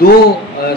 2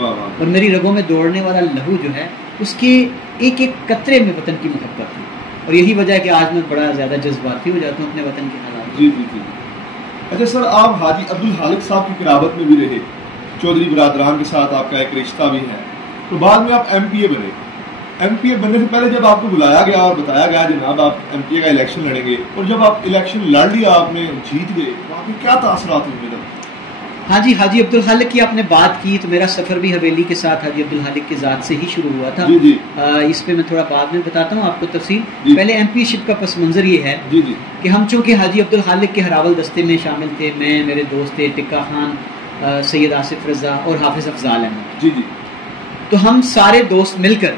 اور میری رگوں میں دوڑنے والا لہو جو ہے اس کے ایک ایک قطرے میں وطن کی محبت تھی، اور یہی وجہ ہے کہ آج میں بڑا زیادہ جذباتی ہو جاتا ہوں اپنے وطن کے حالات۔ جی جی جی۔ اچھا سر، آپ حاجی عبدالخالق صاحب کی قرابت میں بھی رہے، چودھری برادران کے ساتھ آپ کا ایک رشتہ بھی ہے، تو بعد میں آپ ایم پی اے بنے۔ ایم پی اے بننے سے پہلے جب آپ کو بلایا گیا اور بتایا گیا جناب آپ ایم پی اے کا الیکشن لڑیں گے، اور جب آپ الیکشن لڑ لیا، آپ نے جیت گئے، تو آپ کے کیا تاثرات ہوئے؟ ہاں جی، حاجی عبدالخالق کی آپ نے بات کی تو میرا سفر بھی حویلی کے ساتھ حاجی عبدالخالق کی ذات سے ہی شروع ہوا تھا۔ جی جی۔ اس پہ میں تھوڑا بعد میں بتاتا ہوں آپ کو تفصیل۔ جی۔ پہلے ایم پی شپ کا پس منظر یہ ہے جی جی کہ ہم چونکہ حاجی عبدالخالق کے ہراول دستے میں شامل تھے، میں، میرے دوست تھے ٹکا خان، سید آصف رضا اور حافظ افضال احمد، جی جی، تو ہم سارے دوست مل کر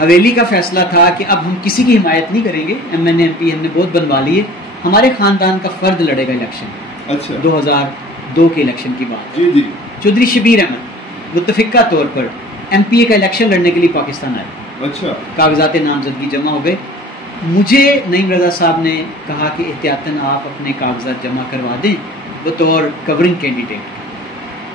حویلی کا فیصلہ تھا کہ اب ہم کسی کی حمایت نہیں کریں گے، M N A M P ہم نے بہت بنوا لیے، ہمارے خاندان کا فرد لڑے گا الیکشن۔ اچھا، 2002 کے الیکشن کی بات۔ جی جی، چودھری شبیر احمد متفقہ طور پر ایم پی اے کا الیکشن لڑنے کے لیے پاکستان آئے، اچھا، کاغذات نامزدگی جمع ہو گئے۔ مجھے نعیم رضا صاحب نے کہا کہ احتیاطاً آپ اپنے کاغذات جمع کروا دیں بطور کورنگ کینڈیڈیٹ۔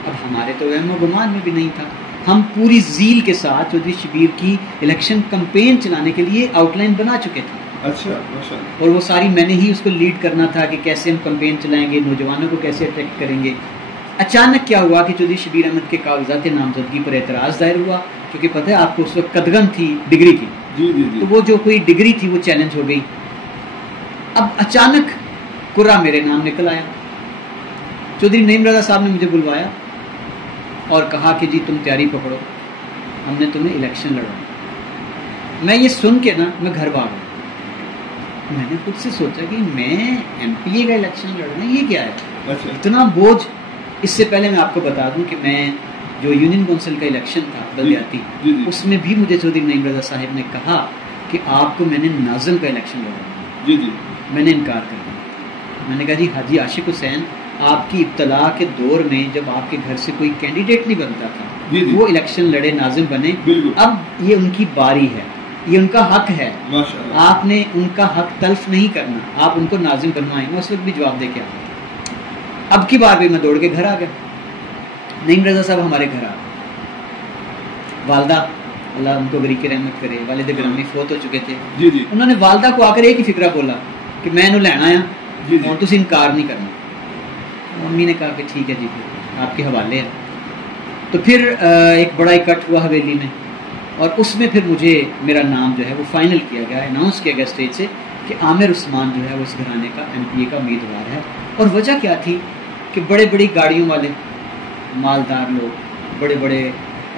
اب ہمارے تو وہم و گمان میں بھی نہیں تھا، ہم پوری زیل کے ساتھ چودھری شبیر کی الیکشن کمپین چلانے کے لیے آؤٹ لائن بنا چکے تھے۔ اچھا، ماشاء اللہ۔ اور وہ ساری میں نے ہی اس کو لیڈ کرنا تھا کہ کیسے ہم کمپین چلائیں گے، نوجوانوں کو کیسے اٹریکٹ کریں گے۔ اچانک کیا ہوا کہ چودھری شبیر احمد کے کاغذات نامزدگی پر اعتراض دائر ہوا، کیونکہ پتہ ہے آپ کو اس وقت قدغن تھی ڈگری کی، جی جی جی، تو وہ جو کوئی ڈگری تھی وہ چیلنج ہو گئی۔ اب اچانک قرہ میرے نام نکل آیا، چودھری نعیم رضا صاحب نے مجھے بلوایا اور کہا کہ جی تم تیاری پکڑو، ہم نے تمہیں الیکشن لڑانا۔ میں یہ سن کے نا میں گھر بھاگ گیا، میں نے خود سے سوچا کہ میں ایم پی اے کا الیکشن لڑنا یہ کیا ہے، اچھا، اتنا بوجھ۔ اس سے پہلے میں آپ کو بتا دوں کہ میں جو یونین کونسل کا الیکشن تھا بلدیاتی، جی جی، اس میں بھی مجھے چودھری نعیم رضا صاحب نے کہا کہ آپ کو میں نے ناظم کا الیکشن لڑانا، جی جی، میں نے انکار کر دیا۔ میں نے کہا جی حاجی عاشق حسین، آپ کی ابتلا کے دور میں جب آپ کے گھر سے کوئی کینڈیڈیٹ نہیں بنتا تھا، جی جی، وہ الیکشن لڑے، ناظم بنے، بالکل، اب یہ ان کی باری ہے، یہ ان کا حق ہے، ماشاء اللہ، آپ نے ان کا حق تلف نہیں کرنا، آپ ان کو ناظم بنوائیں۔ میں اس وقت بھی جواب دے کے آ گیا۔ اب کی بار بھی میں دوڑ کے گھر آ گیا، نعیم رضا صاحب ہمارے گھر آ گئے، والدہ اللہ ان کو بری کی رحمت کرے، والد گرامی فوت ہو چکے تھے، جی جی، انہوں نے والدہ کو آ کر ایک ہی فکرہ بولا کہ میں انہوں لینا آیا جی جی، اور تسی انکار نہیں کرنا۔ امی نے کہا کہ ٹھیک ہے جی، پھر آپ کے حوالے ہے۔ تو پھر ایک بڑا اکٹھ ہوا حویلی میں، اور اس میں پھر مجھے میرا نام جو ہے وہ فائنل کیا گیا، اناؤنس کیا گیا اسٹیج سے کہ عامر عثمان جو ہے وہ اس گھرانے کا ایم پی اے کا امیدوار ہے۔ اور وجہ کیا تھی کہ بڑے بڑی گاڑیوں والے مالدار لوگ، بڑے بڑے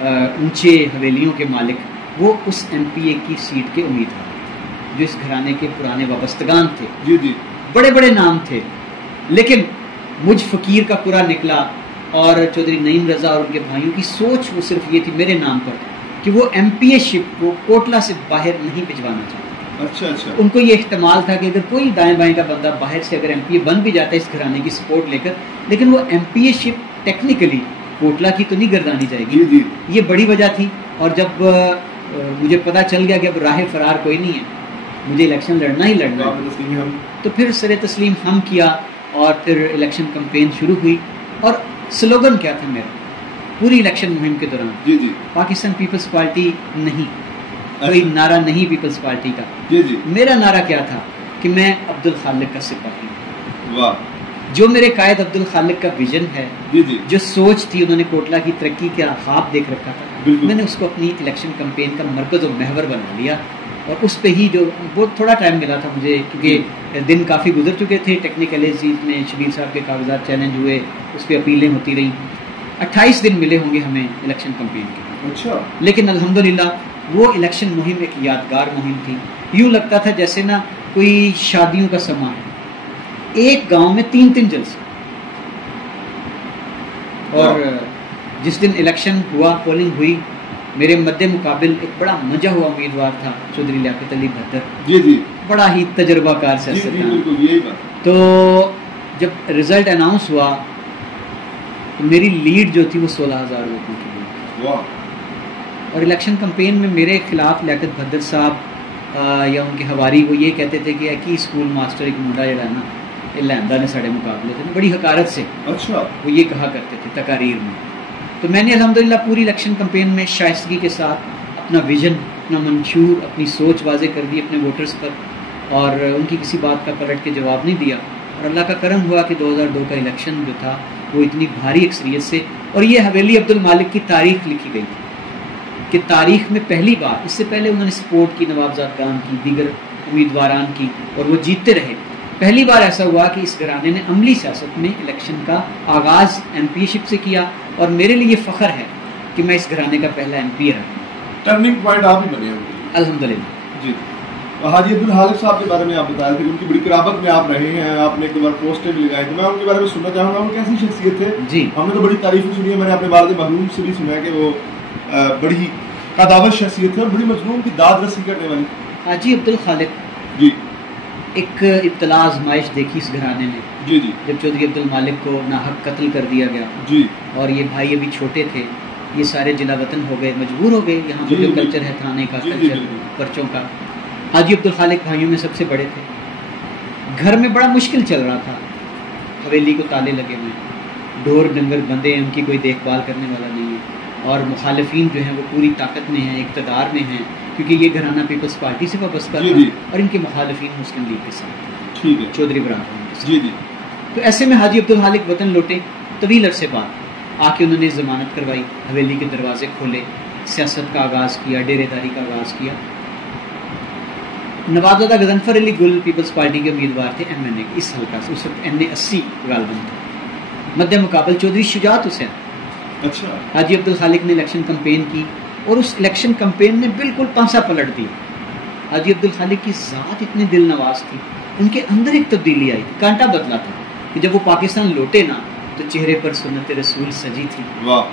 اونچے حویلیوں کے مالک، وہ اس ایم پی اے کی سیٹ کے امیدوار جو اس گھرانے کے پرانے وابستگان تھے، جی جی، بڑے بڑے نام تھے، لیکن مجھ فقیر کا قرہ نکلا، اور چودھری نعیم رضا اور ان کے بھائیوں کی سوچ وہ صرف یہ تھی میرے نام پر کہ وہ ایم پی اے شپ کو کوٹلہ سے باہر نہیں بھجوانا چاہتے۔ اچھا اچھا، ان کو یہ احتمال تھا کہ اگر کوئی دائیں بائیں کا بندہ باہر سے اگر ایم پی اے بن بھی جاتا ہے اس گھرانے کی سپورٹ لے کر، لیکن وہ ایم پی اے شپ ٹیکنیکلی کوٹلہ کی تو نہیں گردانی جائے گی۔ جی جی، یہ بڑی وجہ تھی۔ اور جب مجھے پتا چل گیا کہ اب راہ فرار کوئی نہیں ہے، مجھے الیکشن لڑنا ہی لڑنا ہے، تو پھر سر تسلیم ہم کیا، اور پھر الیکشن کمپین شروع ہوئی۔ اور سلوگن کیا تھا میرا پوری الیکشن مہم کے دوران؟ جی جی، پاکستان پیپلز پارٹی نہیں، کوئی نعرہ نہیں پیپلز پارٹی کا، جی جی، میرا نعرہ کیا تھا کہ میں عبدالخالق کا سپاہی ہوں۔ واہ، جو میرے قائد عبدالخالق کا ویژن ہے، جی جی، جو سوچ تھی، انہوں نے کوٹلہ کی ترقی کا خواب دیکھ رکھا تھا، بالکل، میں نے اس کو اپنی الیکشن کمپین کا مرکز و محور بنا لیا، اور اس پہ ہی جو بہت تھوڑا ٹائم ملا تھا مجھے، کیونکہ دن کافی گزر چکے تھے، ٹیکنیکل ایجنسیز میں شبیر صاحب کے کاغذات چیلنج ہوئے، اس پہ اپیلیں ہوتی رہیں، 28 دن ملے ہوں گے ہمیں الیکشن کمپین کے، اچھا، لیکن الحمدللہ وہ الیکشن مہم ایک یادگار مہم تھی۔ یوں لگتا تھا جیسے نا کوئی شادیوں کا سما ہے، ایک گاؤں میں 3 جلسے، اور جس دن الیکشن ہوا، پولنگ ہوئی، میرے مد مقابل ایک بڑا مجا ہوا امیدوار تھا چودھری لیاقت علی بھدر، جی جی، بڑا ہی تجربہ کار جی جی، سیاستدان۔ بالکل یہی بات، تو جب رزلٹ اناؤنس ہوا تو میری لیڈ جو تھی وہ 16,000 ووٹوں کی ہوئی، واہ، اور الیکشن کمپین میں میرے خلاف لیاقت بھدر صاحب یا ان کے ہواری وہ یہ کہتے تھے کہ ایک ہی اسکول ماسٹر ایک منڈا جڑا نا یہ لہندا نے ساڑے مقابلے تھے، بڑی حقارت سے اچھا، وہ یہ کہا کرتے تھے تقاریر میں۔ تو تو میں نے الحمدللہ پوری الیکشن کمپین میں شائستگی کے ساتھ اپنا ویژن، اپنا منشور، اپنی سوچ واضح کر دی اپنے ووٹرز پر، اور ان کی کسی بات کا پلٹ کے جواب نہیں دیا. اور اللہ کا کرم ہوا کہ 2002 کا الیکشن جو تھا وہ اتنی بھاری اکثریت سے، اور یہ حویلی عبد المالک کی تاریخ لکھی گئی تھی کہ تاریخ میں پہلی بار، اس سے پہلے انہوں نے سپورٹ کی نوابزاد خان کی، دیگر امیدواران کی، اور وہ جیتتے رہے. پہلی بار ایسا ہوا کہ اس گھرانے نے عملی سیاست میں الیکشن کا آغاز ایم پی شپ سے کیا، اور میرے لیے یہ فخر ہے کہ میں اس گھرانے کا پہلا ایم پی رہا. ٹرننگ پوائنٹ آپ ہی بنے ہوئے الحمدللہ. جی. حاجی عبدالخالق صاحب کے بارے میں آپ بتا رہے تھے، ان کی بڑی قرابت میں آپ رہے ہیں، آپ نے ایک بار پوسٹیں بھی لگائی، تو میں ان کے بارے میں سننا چاہوں گا. وہ کیسی شخصیت تھے؟ جی ہم نے تو بڑی تعریفیں سنی ہے، میں نے اپنے والد مرحوم سے بھی سنا ہے کہ وہ بڑی قداور شخصیت تھے اور بڑی مظلوم کی داد رسی کرنے والی. حاجی عبدالخالق جی. ایک ابتلا آزمائش دیکھی اس گھرانے نے. جی جی. جب چودھری عبد المالک کو ناحق قتل کر دیا گیا، جی. اور یہ بھائی ابھی چھوٹے تھے، یہ سارے جلا وطن ہو گئے، مجبور ہو گئے. یہاں پہ جو کلچر ہے تھانے کا، کلچر پرچوں کا. حاجی عبدالخالق بھائیوں میں سب سے بڑے تھے. گھر میں بڑا مشکل چل رہا تھا، حویلی کو تالے لگے ہوئے، ڈور ڈنگر بندے ہیں، ان کی کوئی دیکھ بھال کرنے والا نہیں ہے، اور مخالفین جو ہیں وہ پوری طاقت میں ہیں، اقتدار میں ہیں، کیونکہ یہ گھرانہ پیپلز پارٹی سے وابستہ تھا، اور ان کے مخالفین مسلم لیگ کے ساتھ، ٹھیک ہے، چودھری برادران کے ساتھ. جی جی. تو ایسے میں حاجی عبدالخالق وطن لوٹے. طویل عرصے بعد آ کے انہوں نے ضمانت کروائی، حویلی کے دروازے کھولے، سیاست کا آغاز کیا، ڈیرے داری کا آغاز کیا. نوابزادہ غضنفر علی گل پیپلز پارٹی کے امیدوار تھے ایم این اے اس حلقہ سے. اس وقت NA 80 غالباً تھا. مد مقابل چودھری شجاعت حسین. اچھا. حاجی عبدالخالق نے الیکشن کمپین کی، اور اس الیکشن کمپین نے بالکل پانسا پلٹ دیا. حاجی عبدالخالق کی ذات اتنی دل نواز تھی، ان کے اندر ایک تبدیلی آئی، کانٹا بدلا تھا کہ جب وہ پاکستان لوٹے نا تو چہرے پر سنت رسول سجی تھی.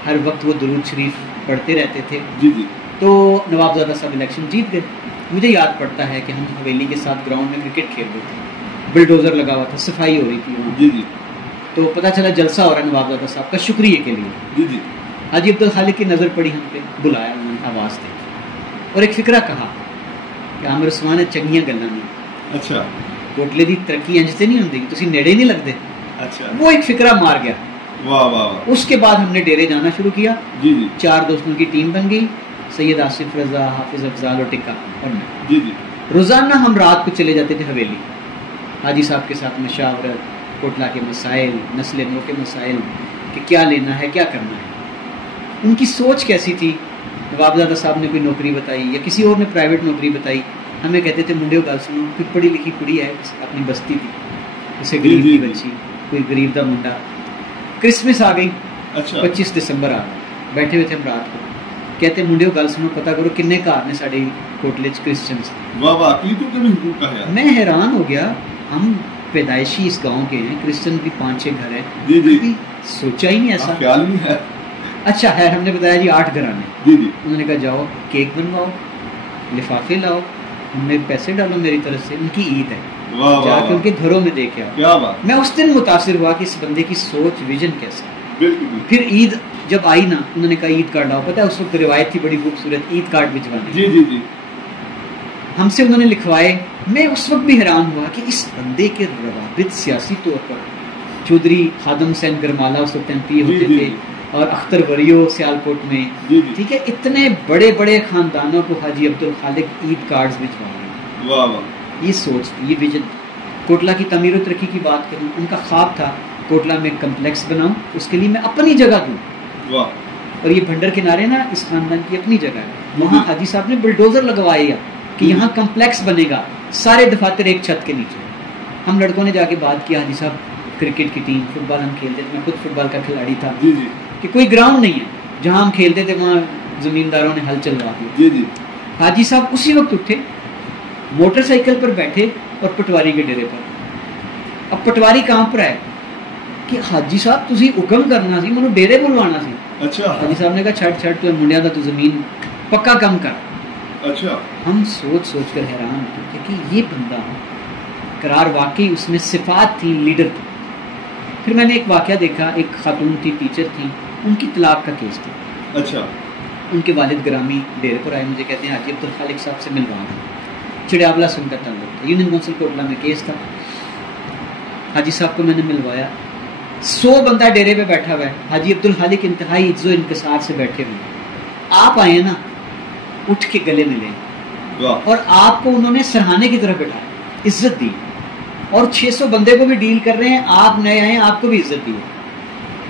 ہر وقت وہ درود شریف پڑھتے رہتے تھے. جی جی. تو نوابزادہ صاحب الیکشن جیت گئے. مجھے یاد پڑتا ہے کہ ہم حویلی کے ساتھ گراؤنڈ میں کرکٹ کھیل رہے تھے، بلڈوزر لگا ہوا تھا، صفائی ہو رہی تھی وہاں. جی جی. تو پتہ چلا جلسہ ہو رہا ہے نوابزادہ صاحب کا، شکریہ کے لیے. جی جی. حاجی عبدالخالق کی نظر پڑی ہم پہ، بلایا، انہوں نے آواز دی اور ایک فکرہ کہا کہ عامر عثمان نے چنگیاں گلاں نہیں. اچھا. کوٹلے دی ترقی انج تے نہیں ہوندی، تسی نیڑے نہیں لگدے. اچھا. وہ ایک فکرہ مار گیا. واہ واہ. اس کے بعد ہم نے ڈیرے جانا شروع کیا. جی جی. 4 دوستوں کی ٹیم بن گئی، سید آصف رضا، حافظ افضال اور ٹکا اور میں. جی جی. روزانہ ہم رات کو چلے جاتے تھے حویلی، حاجی صاحب کے ساتھ مشاورت، کوٹلہ کے مسائل، نسل نو کے مسائل، کہ کیا لینا ہے، کیا کرنا ہے. ان کی سوچ کیسی تھی. نوابزادہ صاحب نے کوئی نوکری بتائی یا کسی اور نے پرائیویٹ نوکری بتائی، ہمیں کہتے تھے منڈیو گل سنو، کوئی پڑھی لکھی کڑی ہے اپنی بستی کی، اسے غریب کی بچی، کوئی غریب دا منڈا. کرسمس آ گئی. اچھا. 25 دسمبر آ گئی. بیٹھے ہوئے تھے ہم رات کو، کہتے منڈیو گل سنو، پتہ کرو کنے گھر نے ساڈے کوٹلے چ کرسچنس. واہ واہ. کلیتوں کے بھی حقوق کا ہے. میں حیران ہو گیا، ہم پیدائشی اس گاؤں کے ہیں، کرسچن بھی 5-6 گھر ہیں. جی جی. سوچا ہی نہیں ایسا، خیال نہیں ہے. اچھا ہے. ہم نے بتایا جی 8 گھرانے. جی جی. انہوں نے کہا جاؤ کیک بنواؤ، لفافے لاؤ، ہم نے پیسے ڈالو میری طرف سے، ان کی عید ہے، جا کے ان کے گھروں میں دیکھ آؤ. کیا بات. میں اس دن متاثر ہوا کہ اس بندے کی سوچ، ویژن کیسا. بالکل. پھر عید جب آئی نا، انہوں نے کہا عید کارڈ لاؤ. پتہ ہے اس وقت روایت تھی بڑی خوبصورت، عید کارڈ بھجوانے. جی جی جی. ہم سے انہوں نے لکھوائے. میں اس وقت بھی حیران ہوا کہ اس بندے کے روابط سیاسی طور پر، چودھری خادم حسین گرمالا اس وقت MP ہوتے تھے، اور اختر وریو سیالکوٹ میں. ٹھیک ہے، اتنے بڑے بڑے خاندانوں کو حاجی عبدالخالق عید کارڈز بھجوا رہے ہیں. واہ واہ. یہ سوچ تھی، یہ ویژن. کوٹلہ کی تعمیر و ترقی کی بات کروں، ان کا خواب تھا کوٹلہ میں کمپلیکس بناؤں، اس کے لیے میں اپنی جگہ دوں. واہ. اور یہ بھنڈر کنارے نا اس خاندان کی اپنی جگہ ہے. وہاں حاجی صاحب نے بلڈوزر لگوائے کہ یہاں کمپلیکس بنے گا، سارے دفاتر ایک چھت کے نیچے. ہم لڑکوں نے جا کے بات کیا، حاجی صاحب کرکٹ کی ٹیم، فٹ بال ہم کھیلتے تھے، میں خود فٹ بال کا کھلاڑی تھا، جی جی. کہ کوئی گراؤنڈ نہیں ہے جہاں ہم کھیلتے تھے، وہاں زمینداروں نے ہل چلوا دیا. جی جی. حاجی صاحب اسی وقت اٹھے، موٹر سائیکل پر بیٹھے اور پٹواری کے ڈیرے پر. اب پٹواری کہاں پر ہے کہ حاجی صاحب تسی حکم کرنا سی، منو ڈیرے بلوانا سی. اچھا. حاجی صاحب نے کہا چھڑ تو منڈیا دا تو زمین پکا کم کر. اچھا. ہم سوچ سوچ کر حیران ہوتے کہ یہ بندہ قرار، واقعی اس میں صفات تھی، لیڈر تھا. پھر میں نے ایک واقعہ دیکھا، ایک خاتون تھی، ٹیچر تھی، ان کی طلاق کا کیس تھا. اچھا. ان کے والد گرامی ڈیرے پر آئے، مجھے کہتے ہیں حاجی عبدالخالق صاحب سے ملوانا. چڑیابلا سے ان کا تعلق تھا، یونین کونسل کوٹلہ میں کیس تھا. حاجی صاحب کو میں نے ملوایا. 100 بندہ ڈیرے پہ بیٹھا ہوا ہے، حاجی عبدالخالق انتہائی عز و انکسار سے بیٹھے ہوئے ہیں، آپ آئے نا اٹھ کے گلے میں لیں، اور آپ کو انہوں نے سرہانے کی طرف بٹھایا، عزت دی، اور 600 بندے کو بھی ڈیل کر رہے ہیں، آپ نئے آئے ہیں، آپ کو بھی عزت دی۔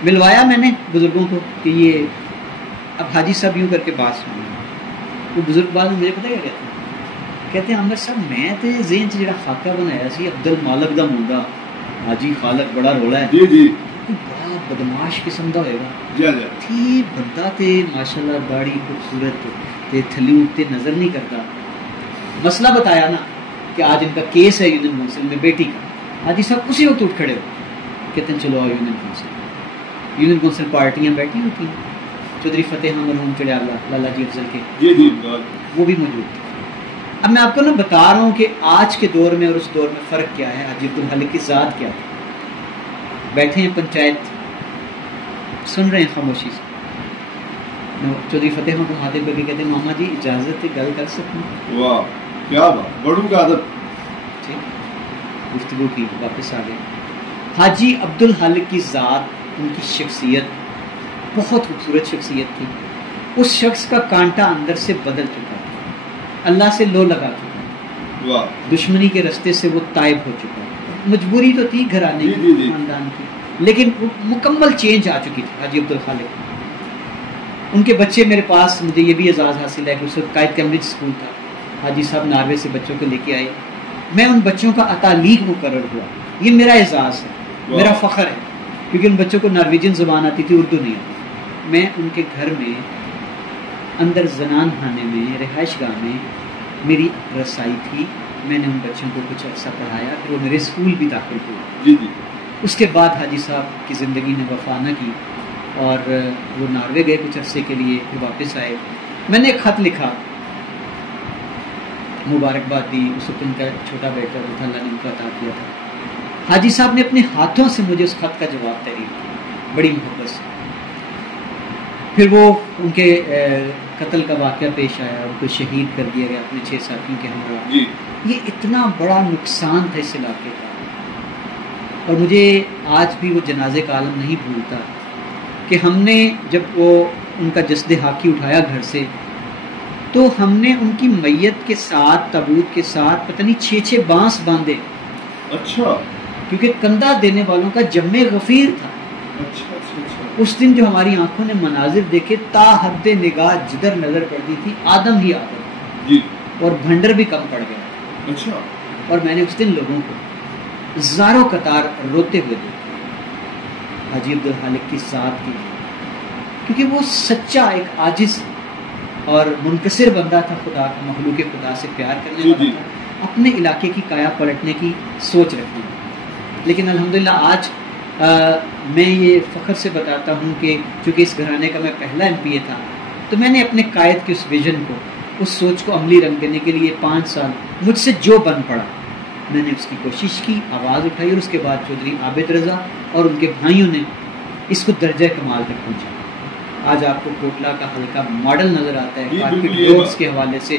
ملوایا میں نے بزرگوں کو کہ یہ اب حاجی صاحب یوں کر کے بات سنیں، وہ بزرگ بعد مجھے پتہ کیا کہتے ہیں عامر صاحب میں تے ذہن چ جڑا خاکہ بنایا سی عبد المالک دا منڈا حاجی خالق بڑا رولا ہے، جی جی بڑا بدماش قسم دا ہوئے گا، جی جی تھی بندہ تے ماشاءاللہ داڑھی خوبصورت تے تھلی اٹھتے نظر نہیں کرتا۔ مسئلہ بتایا نا کہ آج ان کا کیس ہے یونین کونسل میں بیٹی کا، حاجی صاحب اسی وقت اٹھ کھڑے ہو، کہتے ہیں چلو آؤ یونین کونسل۔ یونین کونسل پارٹیاں بیٹھی ہوتی ہیں، چودھری فتح مرحوم چڑیالہ لالا جی افضل کے جی جی وہ بھی موجود تھے۔ اب میں آپ کو نا بتا رہا ہوں کہ آج کے دور میں اور اس دور میں فرق کیا ہے، حاجی عبدالخالق کی ذات کیا تھی۔ بیٹھے ہیں پنچایت سن رہے ہیں خاموشی سے، چودھری فتح محمد ہاتھ کر کے کہتے ہیں ماما جی اجازت ہے گل کر سکتے ہیں؟ واہ کیا بات، بڑوں کا عادت، ٹھیک گفتگو کی، واپس آ گئے۔ حاجی عبدالخالق کی ذات، ان کی شخصیت بہت خوبصورت شخصیت تھی، اس شخص کا کانٹا اندر سے بدل چکا تھا، اللہ سے لو لگا چکا تھا، واہ دشمنی کے رستے سے وہ تائب ہو چکا تھا، مجبوری تو تھی گھرانے جی کی، جی جی خاندان کی، لیکن مکمل چینج آ چکی تھی حاجی عبدالخالق۔ ان کے بچے میرے پاس، مجھے یہ بھی اعزاز حاصل ہے کہ اس وقت قائد کیمبرج اسکول تھا، حاجی صاحب ناروے سے بچوں کو لے کے آئے، میں ان بچوں کا اتالیق مقرر ہوا، یہ میرا اعزاز ہے، میرا فخر ہے، کیونکہ ان بچوں کو نارویجن زبان آتی تھی، اردو نہیں آتی۔ میں ان کے گھر میں اندر زنان خانے میں رہائش گاہ میں میری رسائی تھی، میں نے ان بچوں کو کچھ عرصہ پڑھایا، پھر وہ میرے اسکول بھی داخل ہوئے۔ جی جی اس کے بعد حاجی صاحب کی زندگی نے وفا نہ کی اور وہ ناروے گئے کچھ عرصے کے لیے، پھر واپس آئے۔ میں نے ایک خط لکھا، مبارکباد دی، اس وقت ان کا چھوٹا بیٹا جو تھا اللہ نے ان کو عطا کیا تھا۔ حاجی صاحب نے اپنے ہاتھوں سے مجھے اس خط کا جواب تحریر کیا بڑی محبت سے۔ پھر وہ ان کے قتل کا واقعہ پیش آیا، ان کو شہید کر دیا گیا اپنے 6 ساتھیوں کے ہمراہ۔ جی یہ اتنا بڑا نقصان تھا اس علاقے کا، اور مجھے آج بھی وہ جنازے کا عالم نہیں بھولتا کہ ہم نے جب وہ ان کا جسد حاکی اٹھایا گھر سے، تو ہم نے ان کی میت کے ساتھ تابوت کے ساتھ پتہ نہیں 6 بانس باندھے، اچھا کیونکہ کندھا دینے والوں کا جم غفیر تھا۔ اچھا اچھا اچھا اس دن جو ہماری آنکھوں نے مناظر دیکھے، تا حد نگاہ جدھر نظر پڑتی تھی آدم ہی آدم، جی اور بھنڈر بھی کم پڑ گیا۔ اچھا اور میں نے اس دن لوگوں کو زاروں قطار روتے ہوئے دیکھا حاجی عبدالخالق کی ذات کی، کیونکہ وہ سچا ایک عاجز اور منکسر بندہ تھا، خدا کا مخلوق خدا سے پیار کرنے والا تھا، اپنے علاقے کی کایا پلٹنے کی سوچ رکھنے والا۔ لیکن الحمدللہ آج میں یہ فخر سے بتاتا ہوں کہ چونکہ اس گھرانے کا میں پہلا MP تھا، تو میں نے اپنے قائد کی اس ویژن کو، اس سوچ کو عملی رنگ دینے کے لیے 5 سال مجھ سے جو بن پڑا میں نے اس کی کوشش کی، آواز اٹھائی، اور اس کے بعد چودھری عابد رضا اور ان کے بھائیوں نے اس کو درجہ کمال تک پہنچا۔ آج آپ کو کوٹلہ کا حلقہ ماڈل نظر آتا ہے، مارکیٹ روڈز کے حوالے سے،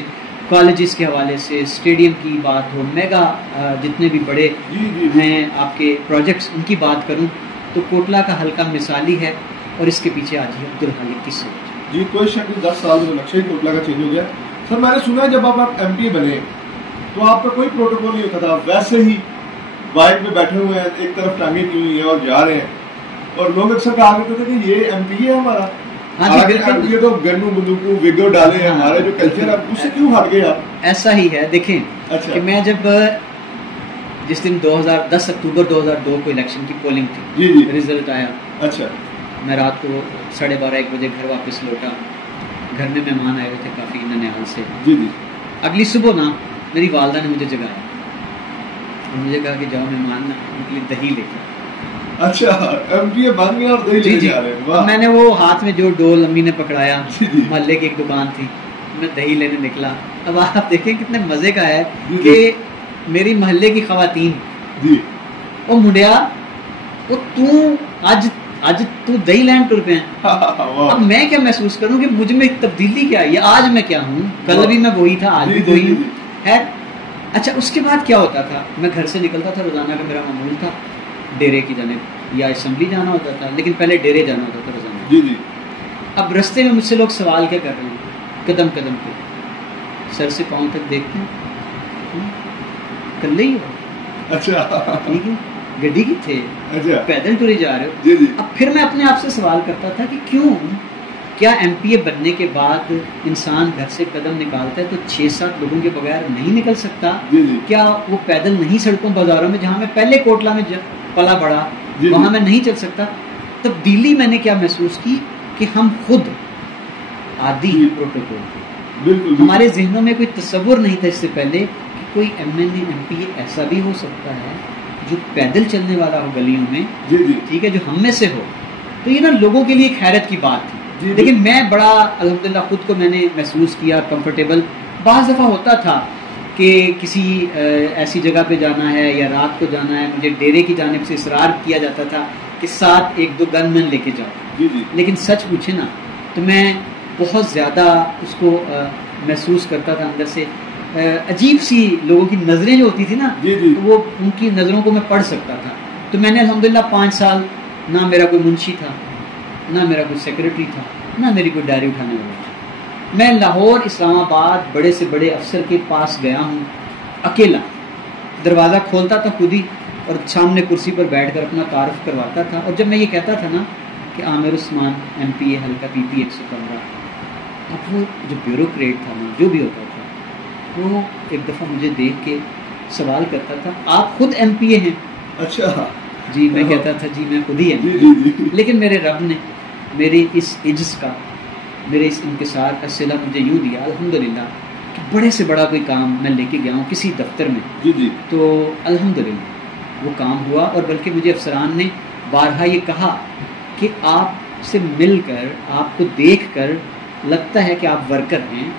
کالجز کے حوالے سے، اسٹیڈیم کی بات ہو، میگا جتنے بھی بڑے ہیں آپ کے پروجیکٹس، ان کی بات کروں تو کوٹلہ کا حلقہ مثالی ہے، اور اس کے پیچھے آج ہی عبدالخالق کی سوچ۔ جی کوئی شک نہیں، 10 سال میں نقشہ ہی کوٹلہ کا چینج ہو گیا۔ سر میں نے سنا ہے جب آپ MP بنے تو آپ کا کوئی پروٹوکول نہیں ہوتا تھا، ویسے ہی بائک میں بیٹھے ہوئے ہیں، ایک طرف ٹانگیں کی ہوئی ہیں اور جا رہے ہیں، اور لوگ اکثر کہا کرتے تھے کہ یہ MP ہے ہمارا۔ ہاں جی بالکل، یہ تو گنوں بندوقوں ویگو ڈالے ہیں، ہمارے جو کلچر ہے اس سے کیوں ہٹ گئے آپ؟ ایسا ہی ہے، دیکھیں کہ میں جب جس دن 10 اکتوبر 2002 کو الیکشن کی پولنگ تھی، جی جی رزلٹ آیا، اچھا میں رات کو 12:30-1 بجے گھر واپس لوٹا، گھر میں مہمان آئے ہوئے تھے کافی ننیال سے۔ جی جی اگلی صبح نا میری والدہ نے مجھے جگایا اور مجھے کہا کہ جاؤ مہمان نا ان کے لیے دہی لے کے۔ اچھا MP بن گیا اور دہی لے کے آ رہے ہیں، واہ۔ میں نے وہ ہاتھ میں جو ڈول امی نے پکڑایا، جی جی محلے کی ایک دکان تھی، میں دہی لینے نکلا۔ اب آپ دیکھیں کتنے مزے کا ہے جی کہ میری محلے کی خواتین، جی وہ منڈیا وہ آج تو دہی لین ٹر پہ ہیں۔ واہ۔ اب میں کیا محسوس کروں کہ مجھ میں تبدیلی کیا ہے، آج میں کیا ہوں، کل بھی میں وہی تھا، آج بھی وہی ہوں ہے۔ اچھا اس کے بعد کیا ہوتا تھا، میں گھر سے نکلتا تھا، روزانہ کا میرا معمول تھا ڈیرے کی جانب یا اسمبلی جانا ہوتا تھا، لیکن پہلے ڈیرے جانا ہوتا تھا روزانہ. جی جی. اب رستے میں مجھ سے لوگ سوال کیا کر رہے ہیں قدم قدم پہ، سر سے پاؤں تک دیکھتے ہیں کل ہی ہو. اچھا ٹھیک ہے، گڈی کی تھے، اچھا پیدل ٹورے جا رہے ہو. جی جی. اب پھر میں اپنے آپ سے سوال کرتا تھا کہ کیا ایم پی اے بننے کے بعد انسان گھر سے قدم نکالتا ہے تو 6-7 لوگوں کے بغیر نہیں نکل سکتا؟ جی جی. کیا وہ پیدل نہیں سڑکوں بازاروں میں، جہاں میں پہلے کوٹلہ میں پلا بڑا جی وہاں میں نہیں چل سکتا؟ تبدیلی میں نے کیا محسوس کی کہ ہم خود عادی ہیں پروٹوکول کے. بالکل. ہمارے ذہنوں میں کوئی تصور نہیں تھا اس سے پہلے کہ کوئی M N A M P A ایسا بھی ہو سکتا ہے جو پیدل چلنے والا ہو گلیوں میں. جی جی. ٹھیک ہے، جو ہم میں سے ہو. تو یہ نا لوگوں کے لیے ایک حیرت کی بات تھی. جی. لیکن میں بڑا الحمدللہ خود کو میں نے محسوس کیا کمفرٹیبل. بعض دفعہ ہوتا تھا کہ کسی ایسی جگہ پہ جانا ہے یا رات کو جانا ہے، مجھے ڈیرے کی جانب سے اصرار کیا جاتا تھا کہ ساتھ 1-2 گن مین لے کے جاؤ. جی جی. لیکن سچ پوچھے نا تو میں بہت زیادہ اس کو محسوس کرتا تھا اندر سے. عجیب سی لوگوں کی نظریں جو ہوتی تھی نا، جی جی. وہ ان کی نظروں کو میں پڑھ سکتا تھا. تو میں نے الحمدللہ 5 سال نہ میرا کوئی منشی تھا، نہ میرا کوئی سیکرٹری تھا، نہ میری کوئی ڈائری اٹھانے والا تھا. میں لاہور اسلام آباد بڑے سے بڑے افسر کے پاس گیا ہوں اکیلا. دروازہ کھولتا تھا خود ہی اور سامنے کرسی پر بیٹھ کر اپنا تعارف کرواتا تھا. اور جب میں یہ کہتا تھا نا کہ عامر عثمان ایم پی اے حلقہ پی پی 115، اب وہ جو بیوروکریٹ تھا نا، جو بھی ہوتا تھا، وہ ایک دفعہ مجھے دیکھ کے سوال کرتا تھا آپ خود ایم پی اے ہیں؟ اچھا. جی میں کہتا تھا جی میں خود ہی ایم پی اے. لیکن میرے رب نے میری اس عجز کا، میرے اس انکسار کا صلہ مجھے یوں دیا الحمدللہ کہ بڑے سے بڑا کوئی کام میں لے کے گیا ہوں کسی دفتر میں. جی جی. تو الحمدللہ وہ کام ہوا. اور بلکہ مجھے افسران نے بارہا یہ کہا کہ آپ سے مل کر، آپ کو دیکھ کر لگتا ہے کہ آپ ورکر ہیں،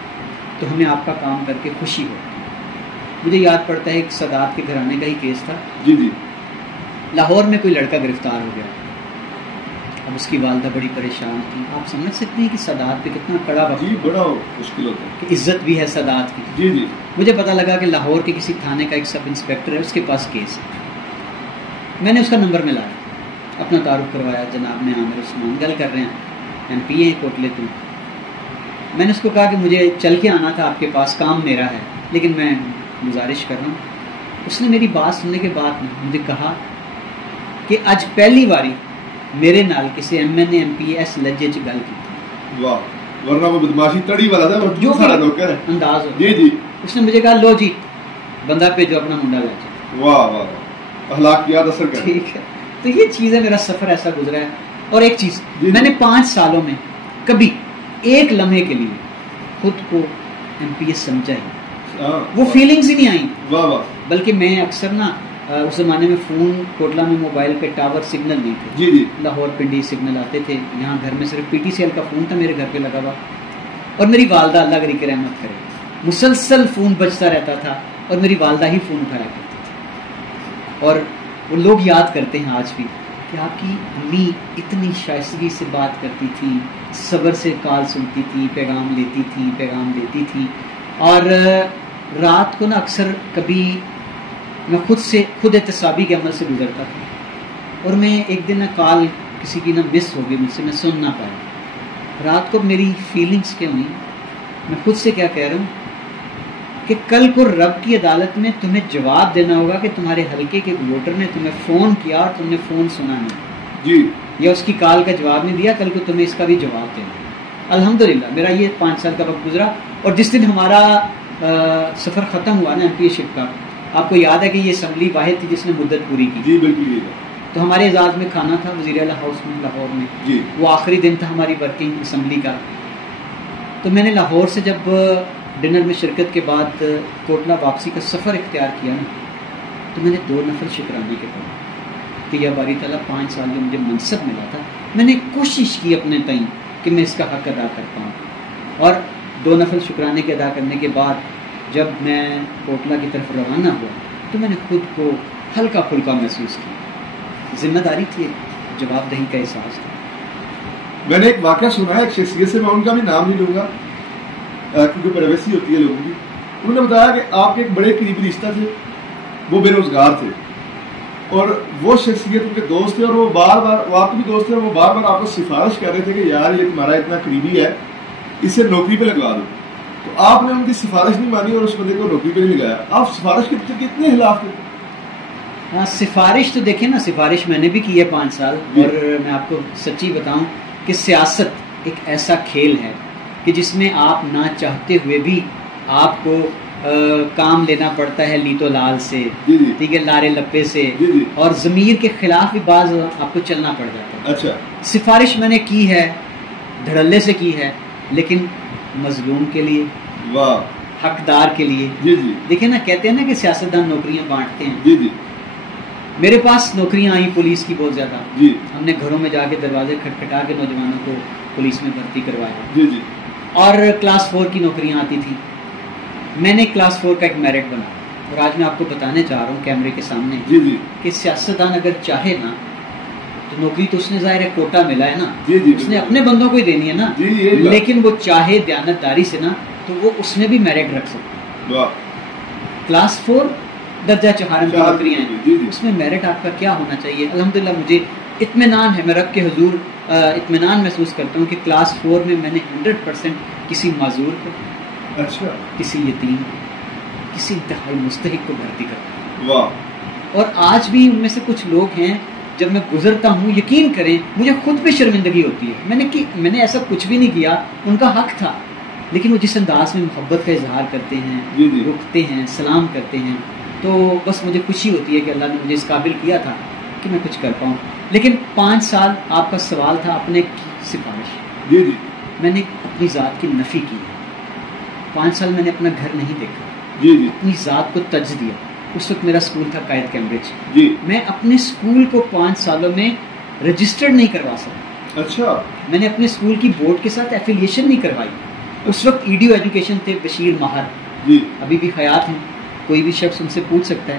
تو ہمیں آپ کا کام کر کے خوشی ہوتی ہے. مجھے یاد پڑتا ہے ایک سادات کے گھرانے کا ہی کیس تھا. جی جی. لاہور میں کوئی لڑکا گرفتار ہو گیا. اب اس کی والدہ بڑی پریشان تھی. آپ سمجھ سکتے ہیں کہ سادات پہ کتنا کڑا وقت، جی بڑا مشکل ہوتا ہے کہ عزت بھی ہے سادات کی. جی جی. مجھے پتہ لگا کہ لاہور کے کسی تھانے کا ایک سب انسپیکٹر ہے، اس کے پاس کیس ہے. میں نے اس کا نمبر ملایا، اپنا تعارف کروایا، جناب میں عامر عثمان گل کر رہے ہیں، ایم پی اے کوٹلے تو. میں نے اس کو کہا کہ مجھے چل کے آنا تھا آپ کے پاس، کام میرا ہے لیکن میں گزارش کر رہا ہوں. اس نے میری بات سننے کے بعد مجھے کہا کہ اج پہلی باری میرے نال کسی M N A M P A S لہجے چ گل کی. واہ. ورنہ وہ بدماشی تڑی والا تھا، جو سارا نوکر ہے انداز ہوتا. جی جی. اس نے مجھے کہا لو جی بندہ بھیجو اپنا منڈا لے جائے. واہ واہ. اخلاقیات اثر کر. ٹھیک ہے. تو یہ چیز ہے، میرا سفر ایسا گزرا ہے. اور ایک چیز جی میں نے 5 سالوں میں کبھی ایک لمحے کے لیے خود کو ایم پی ایس سمجھا ہی، وہ فیلنگز ہی نہیں آئیں. واہ واہ. بلکہ میں اکثر نا اس زمانے میں فون کوٹلہ میں موبائل پہ ٹاور سگنل نہیں تھے. جی جی. لاہور پنڈی سگنل آتے تھے. یہاں گھر میں صرف پی ٹی سی ایل کا فون تھا میرے گھر پہ لگا ہوا. اور میری والدہ اللہ کری کہ رحمت کرے، مسلسل فون بجتا رہتا تھا اور میری والدہ ہی فون اٹھایا کرتی تھی. اور وہ لوگ یاد کرتے ہیں آج بھی کہ آپ کی امی اتنی شائستگی سے بات کرتی تھی، صبر سے کال سنتی تھی، پیغام لیتی تھی، پیغام دیتی تھی. اور رات کو نا اکثر کبھی میں خود احتسابی کے عمل سے گزرتا تھا، اور میں ایک دن کال کسی کی نہ مس ہو گئی مجھ سے، میں سن نہ پایا. رات کو میری فیلنگز کیا ہوئی، میں خود سے کیا کہہ رہا ہوں کہ کل کو رب کی عدالت میں تمہیں جواب دینا ہوگا کہ تمہارے حلقے کے ووٹر نے تمہیں فون کیا اور تم نے فون سنا نہیں جی. یا اس کی کال کا جواب نہیں دیا، کل کو تمہیں اس کا بھی جواب دینا. الحمدللہ میرا یہ 5 سال کا وقت گزرا. اور جس دن ہمارا سفر ختم ہوا نا ایم پی اے شپ کا، آپ کو یاد ہے کہ یہ اسمبلی واحد تھی جس نے مدت پوری کی. جی بالکل. تو ہمارے اعزاز میں کھانا تھا وزیر اعلیٰ ہاؤس میں لاہور میں. جی. وہ آخری دن تھا ہماری ورکنگ اسمبلی کا. تو میں نے لاہور سے جب ڈنر میں شرکت کے بعد کوٹلہ واپسی کا سفر اختیار کیا نا، تو میں نے 2 نفل شکرانے کے پڑھا کہ یا باری تعالیٰ 5 سال جو مجھے منصب ملا تھا، میں نے کوشش کی اپنے تئیں کہ میں اس کا حق ادا کر پاؤں. اور 2 نفل شکرانے کے ادا کرنے کے بعد جب میں کوٹلہ کی طرف روانہ ہوا تو میں نے خود کو ہلکا پھلکا محسوس کیا. ذمہ داری تھی، جواب دہی کا احساس تھا. میں نے ایک واقعہ سنا ہے ایک شخصیت سے، میں ان کا بھی نام نہیں لوں گا کیونکہ پرائیویسی ہوتی ہے لوگوں کی. انہوں نے بتایا کہ آپ کے ایک بڑے قریبی رشتہ تھے، وہ بے روزگار تھے. اور وہ شخصیت ان کے دوست تھے اور وہ بار بار وہ آپ کے بھی دوست تھے اور وہ بار بار آپ کو سفارش کر رہے تھے کہ یار یہ تمہارا اتنا قریبی ہے اسے نوکری پہ لگوا دو. تو آپ نے ان کی سفارش نہیں مانی اور اس بندے کو نوکری پہ نہیں لگایا. آپ سفارش کے پیچھے کتنے خلاف تھے؟ ہاں سفارش تو دیکھیں نا, سفارش میں نے بھی کی ہے 5 سال. اور میں آپ کو سچی بتاؤں کہ سیاست ایک ایسا کھیل ہے کہ جس میں آپ نہ چاہتے ہوئے بھی آپ کو کام لینا پڑتا ہے لیتو لال سے, ٹھیک ہے, لارے لپے سے, اور ضمیر کے خلاف بھی بعض آپ کو چلنا پڑ جاتا ہے. اچھا, سفارش میں نے کی ہے, دھڑلے سے کی ہے, لیکن مظلوم کے لیے, واہ, حقدار کے لیے. جی جی, دیکھیں نا, کہتے ہیں نا کہ سیاستدان نوکریاں بانٹتے ہیں. جی جی, میرے پاس نوکریاں آئیں پولیس کی بہت زیادہ. جی, ہم نے گھروں میں جا کے دروازے کھٹکھٹا کے نوجوانوں کو پولیس میں بھرتی کروایا. جی جی, اور کلاس 4 کی نوکریاں آتی تھیں. میں نے کلاس 4 کا ایک میرٹ بنا, اور آج میں آپ کو بتانے چاہ رہا ہوں کیمرے کے سامنے جی جی, کہ سیاستدان اگر چاہے نا تو نوکری تو اس نے ظاہر ہے کوٹا ملا ہے نا, جی جی, اس نے اپنے بندوں کو ہی دینی ہے نا, لیکن وہ چاہے دیانتداری سے نا تو وہ اس میں بھی میرٹ رکھ سکتا ہے. کلاس 4 درجہ چہارم کی نوکریاں ہیں, اس میں میرٹ آپ کا کیا ہونا چاہیے. الحمدللہ مجھے اطمینان ہے, میں رب کے حضور اطمینان محسوس کرتا ہوں کہ کلاس 4 میں نے 100% کسی معذور کو, اچھا, کسی یتیم, کسی انتہائی مستحق کو بھرتی کرتا. واہ. اور آج بھی ان میں سے کچھ لوگ ہیں جب میں گزرتا ہوں, یقین کریں مجھے خود پہ شرمندگی ہوتی ہے. میں نے ایسا کچھ بھی نہیں کیا, ان کا حق تھا, لیکن وہ جس انداز میں محبت کا اظہار کرتے ہیں, رکتے ہیں, سلام کرتے ہیں, تو بس مجھے خوشی ہوتی ہے کہ اللہ نے مجھے اس قابل کیا تھا کہ میں کچھ کر پاؤں. لیکن 5 سال آپ کا سوال تھا اپنے سفارش. جی جی, میں نے اپنی ذات کی نفی کی. 5 سال میں نے اپنا گھر نہیں دیکھا. جی جی, اپنی ذات کو ترج دیا. اس وقت میرا اسکول تھا قائد کیمبرج. جی, میں اپنے اسکول کو 5 سالوں میں رجسٹرڈ نہیں کروا سکا. اچھا, میں نے اپنے اسکول کی بورڈ کے ساتھ ایفیلیشن نہیں کروائی. اس وقت ایڈیو ایجوکیشن تھے بشیر ماہر, جی, ابھی بھی حیات ہیں, کوئی بھی شخص ان سے پوچھ سکتا ہے.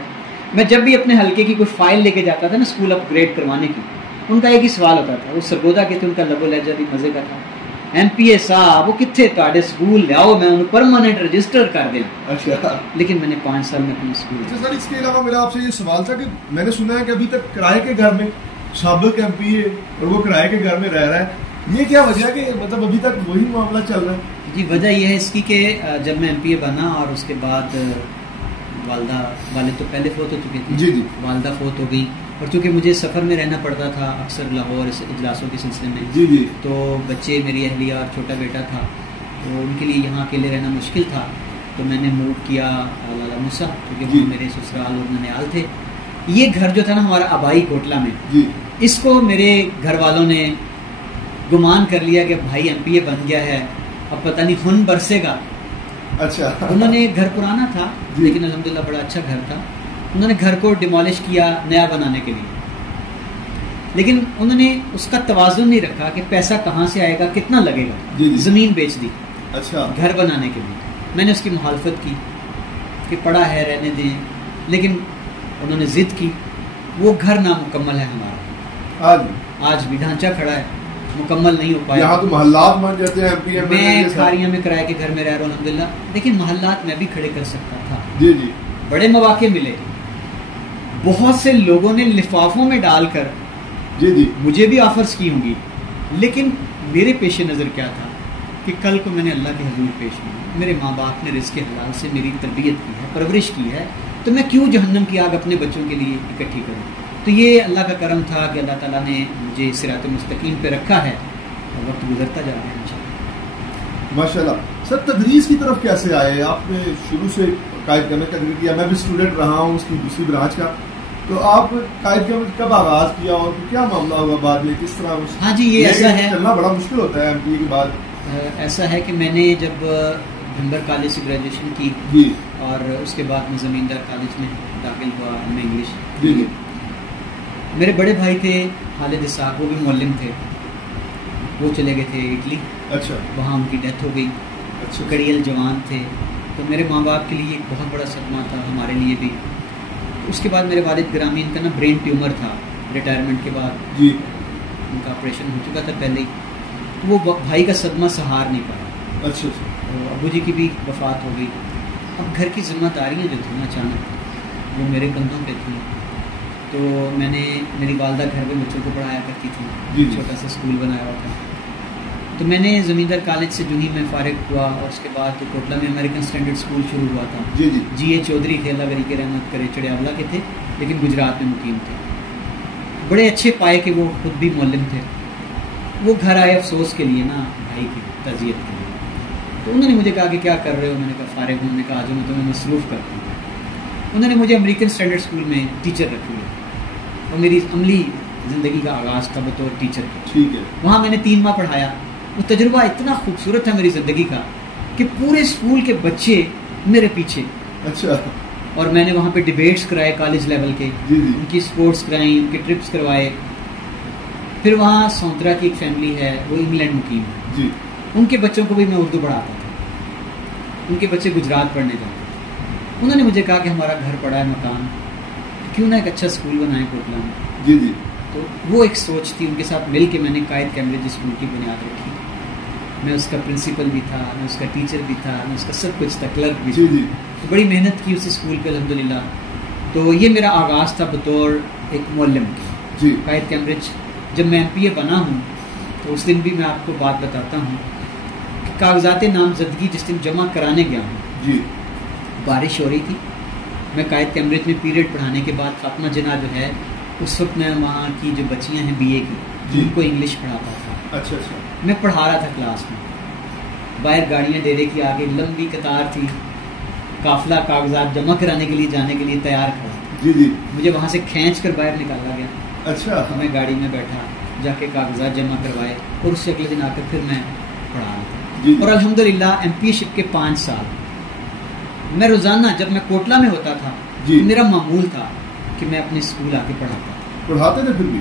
میں جب بھی اپنے حلقے کی کوئی فائل لے کے جاتا تھا نا اسکول اپ گریڈ کروانے کی, ان کا ایک ہی سوال ہوتا تھا. وہ سرگودا کے تھے, ان کا لب و لہجہ بھی مزے کا تھا. ایم پی اے صاحب وہ کتنے تھے سکول لیاؤ, میں انہوں پرماننٹ رجسٹر کر دیں. اچھا, لیکن میں نے 5 سال میں اپنے اسکول. اچھا سر, اس کے علاوہ میرا آپ سے یہ سوال تھا کہ میں نے سنا ہے کہ ابھی تک کرائے کے گھر میں سابق ایم پی اے اور وہ کرائے کے گھر میں رہ رہا ہے, یہ کیا وجہ ہے کہ مطلب ابھی تک وہی معاملہ چل رہا ہے؟ جی وجہ یہ ہے اس کی کہ جب میں ایم پی اے بنا اور اس کے بعد والد تو پہلے فوت ہو چکے تھے. جی جی, والدہ فوت ہو گئی, اور چونکہ مجھے سفر میں رہنا پڑتا تھا اکثر لاہور اجلاسوں کے سلسلے میں. جی جی, تو بچے, میری اہلیہ اور چھوٹا بیٹا تھا, تو ان کے لیے یہاں اکیلے رہنا مشکل تھا. تو میں نے موو کیا لالا موسیٰ, کیونکہ وہاں میرے سسرال اور ننیال تھے. یہ گھر جو تھا نا ہمارا آبائی کوٹلہ میں, جی, اس کو میرے گھر والوں نے گمان کر لیا کہ بھائی ایم پی اے بن گیا ہے, اب پتہ نہیں خون برسے گا. اچھا, انہوں نے گھر پرانا تھا لیکن الحمدللہ بڑا اچھا گھر تھا. انہوں نے گھر کو ڈیمالش کیا نیا بنانے کے لیے, لیکن انہوں نے اس کا توازن نہیں رکھا کہ پیسہ کہاں سے آئے گا, کتنا لگے گا. جی جی, زمین بیچ دی اچھا, گھر بنانے کے لیے. میں نے اس کی مخالفت کی کہ پڑا ہے رہنے دیں, لیکن انہوں نے ضد کی. وہ گھر نامکمل ہے ہمارا, آج بھی ڈھانچہ کھڑا ہے, مکمل نہیں ہو پایا. یہاں تو محلات بن جاتے ہیں. میں کھاریاں میں کرائے کے گھر میں رہ رہا ہوں الحمدللہ, لیکن محلات میں بھی کھڑے کر سکتا تھا. جی جی, بڑے مواقع ملے, بہت سے لوگوں نے لفافوں میں ڈال کر جی جی, مجھے بھی آفرز کی ہوں گی, لیکن میرے پیش نظر کیا تھا کہ کل کو میں نے اللہ کے حضور پیش ہوں. میرے ماں باپ نے رزق حلال سے میری تربیت کی ہے, پرورش کی ہے, تو میں کیوں جہنم کی آگ اپنے بچوں کے لیے اکٹھی کروں. تو یہ اللہ کا کرم تھا کہ اللہ تعالیٰ نے مجھے صراط مستقیم پہ رکھا ہے, اور وقت گزرتا جا رہا ہے انشاءاللہ. ماشاءاللہ. سر تدریس کی طرف کیسے آئے آپ؟ نے شروع سے قائد کرنے کا ذکر کیا, میں بھی اسٹوڈنٹ رہا ہوں اس کی دوسری برانچ کا, تو آپ قائد کا کب آغاز کیا اور کیا معاملہ ہوا بعد میں, کس طرح؟ ہاں جی, یہ ایسا ہے, چلنا بڑا مشکل ہوتا ہے ایم پی اے کے بعد. ایسا ہے کہ میں نے جب بھنبر کالج سے گریجویشن کی, جی, اور اس کے بعد میں زمیندار کالج میں داخل ہوا میں انگلش. جی جی, میرے بڑے بھائی تھے خالد اسحاق, وہ بھی معلم تھے, وہ چلے گئے تھے اٹلی. اچھا, وہاں ان کی ڈیتھ ہو گئی. اچھا, کڑیل جوان تھے, تو میرے ماں باپ کے لیے ایک بہت بڑا صدمہ تھا, ہمارے لیے بھی. اس کے بعد میرے والد گرامی, ان کا نا برین ٹیومر تھا ریٹائرمنٹ کے بعد. جی, ان کا آپریشن ہو چکا تھا پہلے ہی, تو وہ بھائی کا صدمہ سہار نہیں پایا. اچھا, تو ابو جی کی بھی وفات ہو گئی. اب گھر کی ذمہ داریاں جو تھیں نا اچانک وہ میرے کندھوں پہ تھیں. تو میں نے میری والدہ گھر میں بچوں کو پڑھایا کرتی تھی, چھوٹا سا اسکول بنایا ہوا تھا. تو میں نے زمیندار کالج سے جو ہی میں فارغ ہوا, اور اس کے بعد تو کوٹلہ میں امریکن اسٹینڈرڈ اسکول شروع ہوا تھا. جی اے چودھری تھے, اللہ ولی کے رحمت کرے, چڑیاولا کے تھے لیکن گجرات میں مقیم تھے. بڑے اچھے پائے کہ وہ خود بھی معلم تھے. وہ گھر آئے افسوس کے لیے نا, بھائی کی تعزیت کے لیے. تو انہوں نے مجھے کہا کہ کیا کر رہے ہو؟ میں نے کہا فارغ ہوں. انہوں نے کہا آج میں تمہیں مصروف کرتا ہوں. انہوں نے مجھے امریکن اسٹینڈرڈ اسکول میں ٹیچر رکھ لیا, اور میری عملی زندگی کا آغاز تھا بطور ٹیچر کا. وہاں میں نے 3 ماہ پڑھایا. وہ تجربہ اتنا خوبصورت تھا میری زندگی کا کہ پورے اسکول کے بچے میرے پیچھے. اچھا. اور میں نے وہاں پہ ڈبیٹس کرائے کالج لیول کے, ان کی اسپورٹس کرائیں, ان کے ٹرپس کروائے. پھر وہاں سونترا کی ایک فیملی ہے, وہ انگلینڈ مقیم ہے, ان کے بچوں کو بھی میں اردو پڑھاتا تھا. ان کے بچے گجرات پڑھنے جاتے تھے. انہوں نے مجھے کہا کہ ہمارا گھر پڑا ہے, مکان, کیوں نہ ایک اچھا اسکول بنائیں کوٹلہ میں. تو وہ ایک سوچ تھی. ان کے ساتھ مل کے میں نے قائد کیمبرج اسکول کی بنیاد رکھی. میں اس کا پرنسپل بھی تھا, میں اس کا ٹیچر بھی تھا, میں اس کا سب کچھ تھا, کلرک بھی تھا. تو بڑی محنت کی اس اسکول پہ الحمدللہ. تو یہ میرا آغاز تھا بطور ایک معلم کی قائد کیمبرج. جب میں MPA بنا ہوں تو اس دن بھی میں آپ کو بات بتاتا ہوں کہ کاغذات نامزدگی جس دن جمع کرانے گیا ہوں, بارش ہو رہی تھی. میں قائد کیمبرج میں پیریڈ پڑھانے کے بعد فاطمہ جناح جو ہے, اس وقت میں وہاں کی جو بچیاں ہیں BA کی, ان کو انگلش پڑھاتا تھا. میں پڑھا رہا تھا کلاس میں. باہر گاڑیاں ڈیرے کی آگے لمبی قطار تھی, قافلہ کاغذات جمع کرانے کے لیے جانے کے لیے تیار کھڑا. مجھے وہاں سے کھینچ کر باہر نکالا گیا. میں گاڑی میں بیٹھا, جا کے کاغذات جمع کروائے, اور اس سے اگلے دن آ کر پھر میں پڑھا رہا تھا. اور الحمدللہ MPA شپ کے 5 سال میں روزانہ, جب میں کوٹلہ میں ہوتا تھا میرا معمول تھا کہ میں اپنے اسکول آ کے پڑھاتا تھا. پڑھاتے تھے پھر بھی؟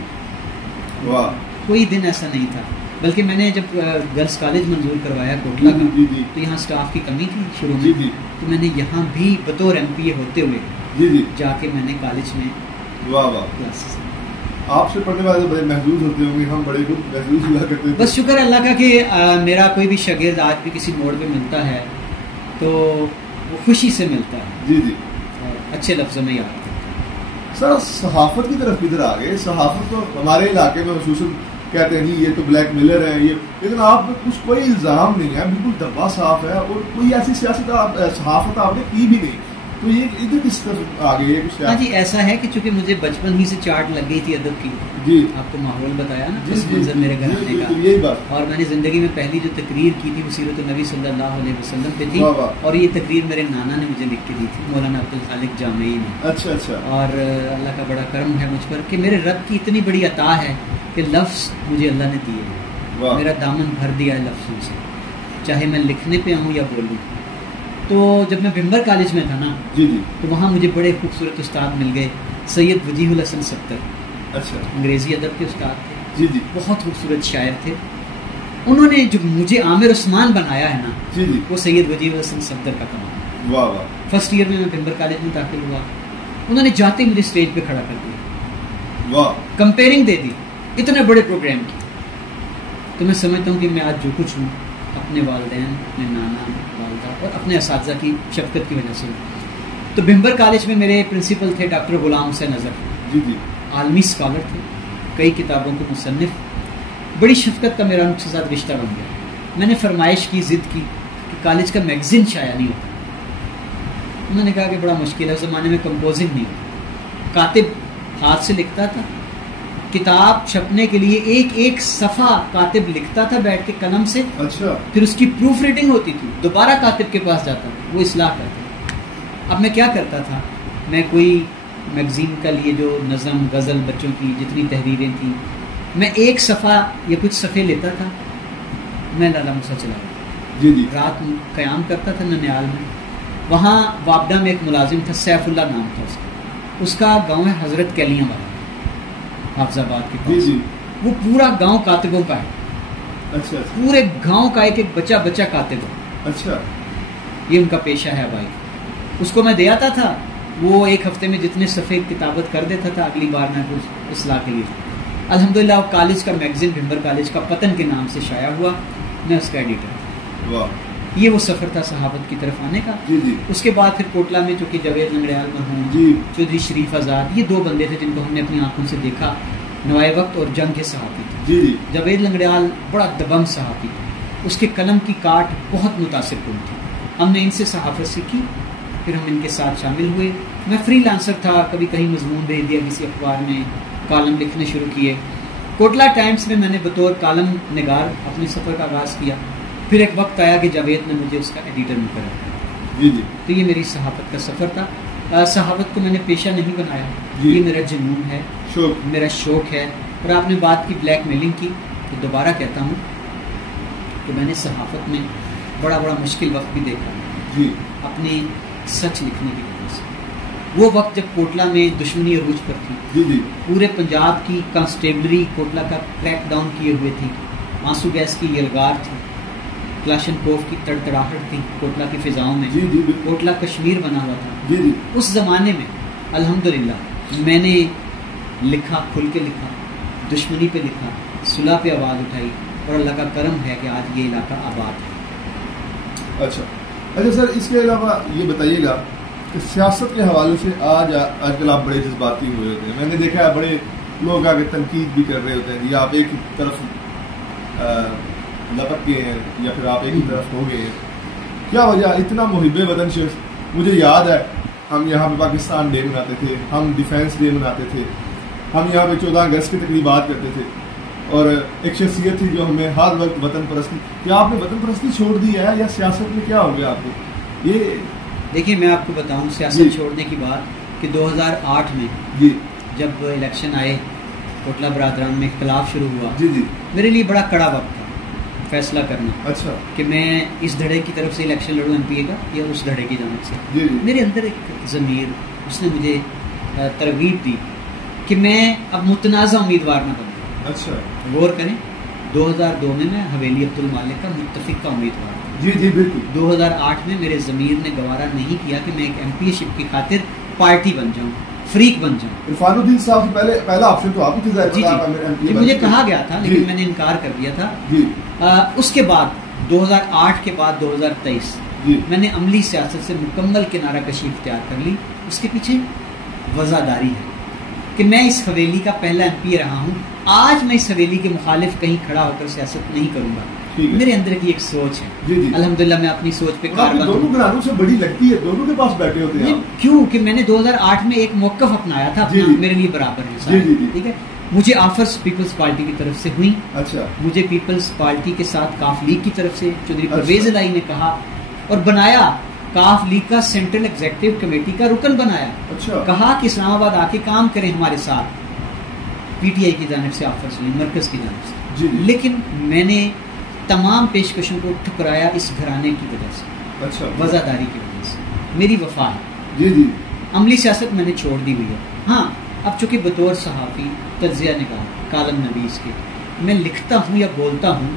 واہ. کوئی دن ایسا نہیں تھا. بلکہ میں نے جب گرلس کالج منظور کروایا کوٹلہ کا, تو یہاں سٹاف کی کمی تھی شروع میں. تو میں نے یہاں بھی بطور MPA ہوتے ہوئے جا کے میں نے کالج میں کلاسز. آپ سے پڑھنے والے بڑے محظوظ ہوتے ہوں گے, ہم بڑے محظوظ ہوا کرتے ہیں. بس شکر اللہ کا کہ میرا کوئی بھی شاگرد آج بھی کسی موڑ پہ ملتا ہے تو وہ خوشی سے ملتا ہے. اور اچھے لفظوں میں یاد کرتا ہے. سر صحافت کی طرف کدھر آ گئے؟ صحافت تو ہمارے علاقے میں خصوصاً کہتے ہیں یہ تو بلیک میلر ہے یہ, لیکن آپ میں کچھ کوئی الزام نہیں ہے, بالکل دبا صاف ہے, اور کوئی ایسی سیاست صحافت آپ نے کی بھی نہیں. تو یہ ادھر کس طرف آ گئی ہے؟ ہاں جی, ایسا ہے کہ چونکہ مجھے بچپن ہی سے چاٹ لگ گئی تھی ادب کی. آپ کو ماحول بتایا نا پس منظر میرے گھر آنے کا. یہی بات. اور میں نے زندگی میں پہلی جو تقریر کی تھی وہ سیرت النبی صلی اللہ علیہ وسلم پہ تھی. اور یہ تقریر میرے نانا نے مجھے لکھ کے دی تھی, مولانا عبدالخالق جامعی نے. اچھا. اور اللہ کا بڑا کرم ہے مجھ پر کہ میرے رب کی اتنی بڑی عطا ہے کہ لفظ مجھے اللہ نے دیے. میرا دامن بھر دیا ہے لفظوں سے, چاہے میں لکھنے پہ آؤں یا بولوں. تو جب میں بھمبر کالج میں تھا نا, تو وہاں مجھے بڑے خوبصورت استاد مل گئے. سید وجیہ الحسن صفدر, انگریزی ادب کے استاد تھے, بہت خوبصورت شاعر تھے. انہوں نے جو مجھے عامر عثمان بنایا ہے نا, وہ سید وجیہ الحسن صفدر کا کمال. فرسٹ ایئر میں بھمبر کالج میں داخل ہوا, انہوں نے جاتے مجھے اسٹیج پہ کھڑا کر دیا, کمپیئرنگ دے دی اتنے بڑے پروگرام کی. تو میں سمجھتا ہوں کہ میں آج جو کچھ ہوں اپنے والدین, اپنے نانا, والدہ اور اپنے اساتذہ کی شفقت کی وجہ سے ہوں. تو بھمبر کالج میں میرے پرنسپل تھے ڈاکٹر غلام حسین اظہر, عالمی اسکالر تھے, کئی کتابوں کے مصنف. بڑی شفقت کا میرا ان کے ساتھ رشتہ بن گیا. میں نے فرمائش کی, ضد کی کہ کالج کا میگزین شائع نہیں ہوتا. انہوں نے کہا کہ بڑا مشکل ہے, اس زمانے میں کمپوزنگ نہیں ہوتی. کاتب ہاتھ سے لکھتا تھا, کتاب چھپنے کے لیے ایک ایک صفحہ کاتب لکھتا تھا بیٹھ کے قلم سے. پھر اس کی پروف ریڈنگ ہوتی تھی, دوبارہ کاتب کے پاس جاتا تھا, وہ اصلاح کرتا. اب میں کیا کرتا تھا, میں کوئی میگزین کا لیے جو نظم غزل بچوں کی جتنی تحریریں تھیں, میں ایک صفحہ یا کچھ صفحے لیتا تھا, میں لالا موسیٰ چلا گیا. رات قیام کرتا تھا ننیال میں. وہاں وابڈا میں ایک ملازم تھا, سیف اللہ نام تھا اس کا گاؤں ہے حضرت کیلیاں والا, حافظ آباد کے پاس. وہ پورا گاؤں کاتبوں کا ہے. پورے گاؤں کا ایک ایک بچہ کاتب ہے. یہ ان کا پیشہ ہے بھائی. اس کو میں دے آتا تھا, وہ ایک ہفتے میں جتنے صفحے کتابت کر دیتا تھا, اگلی بار میں کچھ اصلاح کے لیے. الحمدللہ کالج کا میگزین بھمبر کالج کا پتن کے نام سے شائع ہوا, میں اس کا ایڈیٹر تھا. یہ وہ سفر تھا صحافت کی طرف آنے کا. جی جی. اس کے بعد پھر کوٹلہ میں چونکہ جاوید لنگڑیال مرحوم, جی, چودھری شریف آزاد, یہ دو بندے تھے جن کو ہم نے اپنی آنکھوں سے دیکھا. نوائے وقت اور جنگ کے صحافی تھے. جی جی. جاوید لنگڑیال بڑا دبنگ صحافی تھا, اس کے قلم کی کاٹ بہت متاثر کن تھی. ہم نے ان سے صحافت سیکھی, پھر ہم ان کے ساتھ شامل ہوئے. میں فری لانسر تھا, کبھی کہیں مضمون بھیج دیا کسی اخبار میں, کالم لکھنے شروع کیے. کوٹلہ ٹائمز میں نے بطور کالم نگار اپنے سفر کا آغاز کیا. پھر ایک وقت آیا کہ جاوید نے مجھے اس کا ایڈیٹر مقرر کیا. جی جی. تو یہ میری صحافت کا سفر تھا. صحافت کو میں نے پیشہ نہیں بنایا, یہ میرا جنون ہے, میرا شوق ہے. اور آپ نے بات کی بلیک میلنگ کی, تو دوبارہ کہتا ہوں کہ میں نے صحافت میں بڑا مشکل وقت بھی دیکھا جی, اپنی سچ لکھنے کی وجہ سے. وہ وقت جب کوٹلہ میں دشمنی عروج پر تھی, جی جی, پورے پنجاب کی کانسٹیبلری کوٹلہ کا کریک ڈاؤن کیے ہوئے تھی, آنسو گیس کی یلغار تھی, کلاشن کوف کی تڑتڑاہٹ تھی کوٹلہ کی فضاؤں میں. جی جی, کوٹلہ کشمیر بنا ہوا تھا. جی جی. اس زمانے میں الحمدللہ میں نے لکھا, کھل کے لکھا, دشمنی پہ لکھا, صلح پہ آواز اٹھائی, اور اللہ کا کرم ہے کہ آج یہ علاقہ آباد ہے. اچھا سر, اس کے علاوہ یہ بتائیے گا کہ سیاست کے حوالے سے آج کل آپ بڑے جذباتی ہوئے ہوتے ہیں. میں نے دیکھا ہے بڑے لوگ آگے تنقید بھی کر رہے ہوتے ہیں, یا آپ ایک طرف لپک گئے ہیں یا پھر آپ ایک ہی طرف ہو گئے ہیں. کیا وجہ اتنا محب وطن شخص؟ مجھے یاد ہے ہم یہاں پہ پاکستان ڈے مناتے تھے, ہم ڈیفینس ڈے مناتے تھے, ہم یہاں پہ 14 اگست کی تقریبات کرتے تھے, اور ایک شخصیت تھی جو ہمیں ہر وقت وطن پرستی. کیا آپ نے وطن پرستی چھوڑ دی ہے, یا سیاست میں کیا ہو گیا آپ کو؟ یہ دیکھیے میں آپ کو بتاؤں سیاست چھوڑنے کی بات کہ 2008 میں جی جب الیکشن آئے, کوٹلہ برادران میں اختلاف شروع ہوا, جی جی, میرے لیے بڑا کڑا وقت تھا فیصلہ کرنا. اچھا, کہ میں اس دھڑے کی طرف سے الیکشن لڑوں ایم پی اے کا, یا اس دھڑے کی جانب سے. جی جی. میرے اندر ایک ضمیر, اس نے مجھے ترغیب دی کہ میں اب متنازع امیدوار نہ بنوں. اچھا, غور کریں, 2002 میں حویلی عبد المالک کا متفق کا امیدوار تھا. جی جی بالکل. 2008 میں میرے ضمیر نے گوارا نہیں کیا کہ میں ایک ایم پی اے شپ کی خاطر پارٹی بن جاؤں, فریق بن جاؤں. عرفان الدین صاحب سے پہلا آپشن تو آپ ہی تھے. جی مجھے کہا گیا تھا, لیکن میں نے انکار کر دیا تھا. جی. اس کے بعد 2008 کے بعد 2023 میں نے عملی سیاست سے مکمل کنارہ کشی اختیار کر لی. اس کے پیچھے وزاداری ہے کہ میں اس حویلی کا پہلا ایم پی اے رہا ہوں. آج میں اس حویلی کے مخالف کہیں کھڑا ہو کر سیاست نہیں کروں گا. میرے اندر کی ایک سوچ ہے. جی جی. الحمدللہ میں اپنی سوچ پہ کاربند ہوں. دونوں گھرانوں سے بڑی لگتی ہے, دونوں کے پاس بیٹھے ہوتے ہیں. کیوں کہ میں نے 2008 میں ایک موقف اپنایا تھا اپنا, میرے لیے برابر ہے سارے. ٹھیک ہے, مجھے آفرز پیپلز پارٹی کی طرف سے ہوئی. اچھا. مجھے پیپلز پارٹی کے ساتھ کاف لیگ کی طرف سے چودھری پرویز الہی نے کہا اور بنایا, کاف لیگ کا سینٹرل ایگزیکٹو کمیٹی کا رکن بنایا. اچھا. کہا کہ اسلام آباد آ کے کام کریں ہمارے ساتھ. پی ٹی آئی کی جانب سے آفرز ہوئی, مرکز کی جانب سے. جی. لیکن میں نے تمام پیشکشوں کو ٹھکرایا اس گھرانے کی وجہ سے. اچھا. وزاداری کی وجہ سے. میری وفا ہے. جی جی. عملی سیاست میں نے چھوڑ دی ہوئی ہے. ہاں اب چونکہ بطور صحافی, تجزیہ نگار, کالم نویس کے میں لکھتا ہوں یا بولتا ہوں,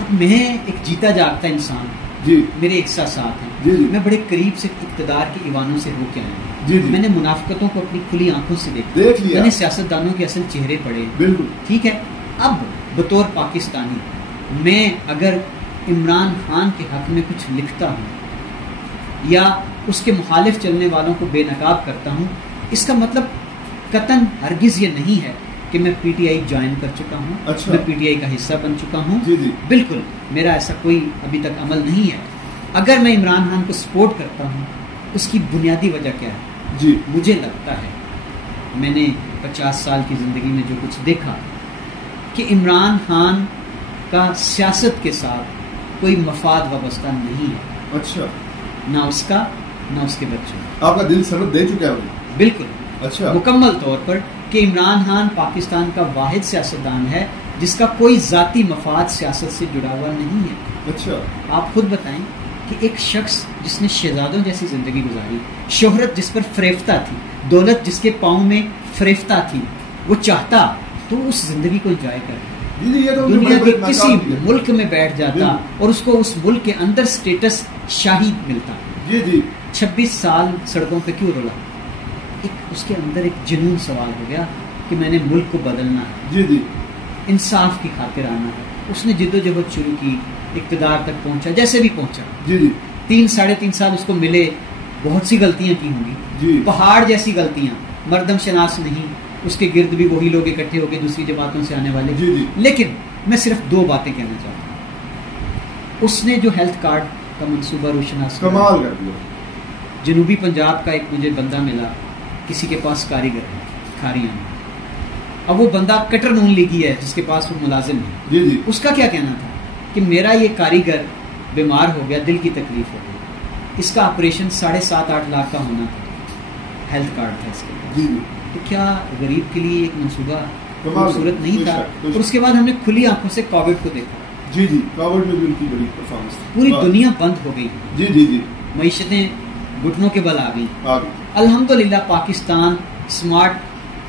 اب میں ایک جیتا جاگتا انسان. جی. میرے احساسات ہیں. جی. میں بڑے قریب سے اقتدار کے ایوانوں سے ہو کے آیا ہوں. جی. میں نے منافقتوں کو اپنی کھلی آنکھوں سے دیکھ لیا. میں نے سیاستدانوں کے اصل چہرے پڑھے. بالکل ٹھیک ہے. اب بطور پاکستانی میں اگر عمران خان کے حق میں کچھ لکھتا ہوں یا اس کے مخالف چلنے والوں کو بے نقاب کرتا ہوں, اس کا مطلب قطعاً ہرگز یہ نہیں ہے کہ میں پی ٹی آئی جوائن کر چکا ہوں. اچھا. میں پی ٹی آئی کا حصہ بن چکا ہوں. جی جی. بالکل میرا ایسا کوئی ابھی تک عمل نہیں ہے. اگر میں عمران خان کو سپورٹ کرتا ہوں, اس کی بنیادی وجہ کیا ہے؟ جی. مجھے لگتا ہے, میں نے 50 سال کی زندگی میں جو کچھ دیکھا, کہ عمران خان کا سیاست کے ساتھ کوئی مفاد وابستہ نہیں ہے. اچھا. نہ اس کا نہ اس کے بچوں. آپ کا دل سرد دے چکا ہے. بالکل. اچھا. مکمل طور پر کہ عمران خان پاکستان کا واحد سیاستدان ہے جس کا کوئی ذاتی مفاد سیاست سے جڑا ہوا نہیں ہے. اچھا. آپ خود بتائیں کہ ایک شخص جس نے شہزادوں جیسی زندگی گزاری, شہرت جس پر فریفتہ تھی, دولت جس کے پاؤں میں فریفتہ تھی, وہ چاہتا تو اس زندگی کو انجوائے کرے, دنیا کے کسی ملک میں بیٹھ جاتا اور اس کو اس ملک کے اندر سٹیٹس شاہی ملتا. جی جی. 26 سال سڑکوں پہ کیوں رولا؟ اس کے اندر ایک جنون سوال ہو گیا کہ میں نے ملک کو بدلنا ہے. جی جی. انصاف کی خاطر آنا ہے. اس نے جد و جہد شروع کی, اقتدار تک پہنچا جیسے بھی پہنچا. جی جی 3 ساڑھے 3 سال اس کو ملے, بہت سی غلطیاں کی ہوں گی, جی پہاڑ جیسی غلطیاں, مردم شناس نہیں, اس کے گرد بھی وہی لوگ اکٹھے ہو کے دوسری جماعتوں سے آنے والے. جی جی لیکن میں صرف 2 باتیں کہنا چاہتا ہوں. اس نے جو ہیلتھ کارڈ کا منصوبہ روشناس کمال کر دیا. جنوبی پنجاب کا ایک مجھے بندہ ملا, کسی کے پاس کاریگر ہے کھاریاں میں, اب وہ بندہ کٹر نون لیگی ہے جس کے پاس وہ ملازم ہے. جی جی اس کا کیا کہنا تھا کہ میرا یہ کاریگر بیمار ہو گیا, دل کی تکلیف ہو گئی, اس کا آپریشن 7.5-8 لاکھ کا ہونا تھا, ہیلتھ کارڈ تھا اس کے پاس. جی جی تو کیا غریب کے لیے ایک منصوبہ کمال خوبصورت نہیں تھا؟ بے شک. اور اس کے بعد ہم نے کھلی آنکھوں سے کووڈ کو دیکھا, جی جی کووڈ میں بھی ان کی بڑی پرفارمنس تھی. پوری دنیا بند ہو گئی, جی جی جی معیشتیں گھٹنوں کے بل آ گئی. آگے الحمدللہ پاکستان اسمارٹ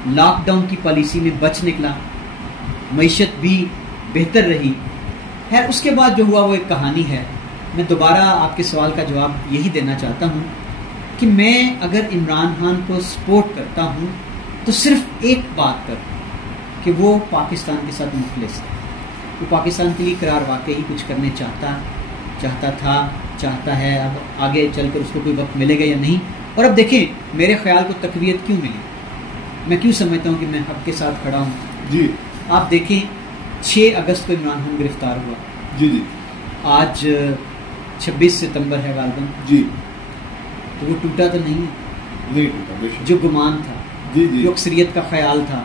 لاک ڈاؤن کی پالیسی میں بچ نکلا, معیشت بھی بہتر رہی. خیر اس کے بعد جو ہوا وہ ایک کہانی ہے. میں دوبارہ آپ کے سوال کا جواب یہی دینا چاہتا ہوں کہ میں اگر عمران خان کو سپورٹ کرتا ہوں تو صرف ایک بات پر کہ وہ پاکستان کے ساتھ مخلص ہے. وہ پاکستان کے لیے قرار واقعی کچھ کرنے چاہتا تھا, چاہتا ہے. اب آگے چل کر اس کو کوئی وقت ملے گا یا نہیں. اور اب دیکھیں میرے خیال کو تقویت کیوں ملی, میں کیوں سمجھتا ہوں کہ میں حق کے ساتھ کھڑا ہوں. جی آپ دیکھیں 6 اگست کو عمران خان گرفتار ہوا, جی جی آج 26 ستمبر ہے غالباً, جی تو وہ ٹوٹا تو نہیں ہے. نہیں ٹوٹا بے شک. جو گمان تھا, جی جی جو اکثریت کا خیال تھا,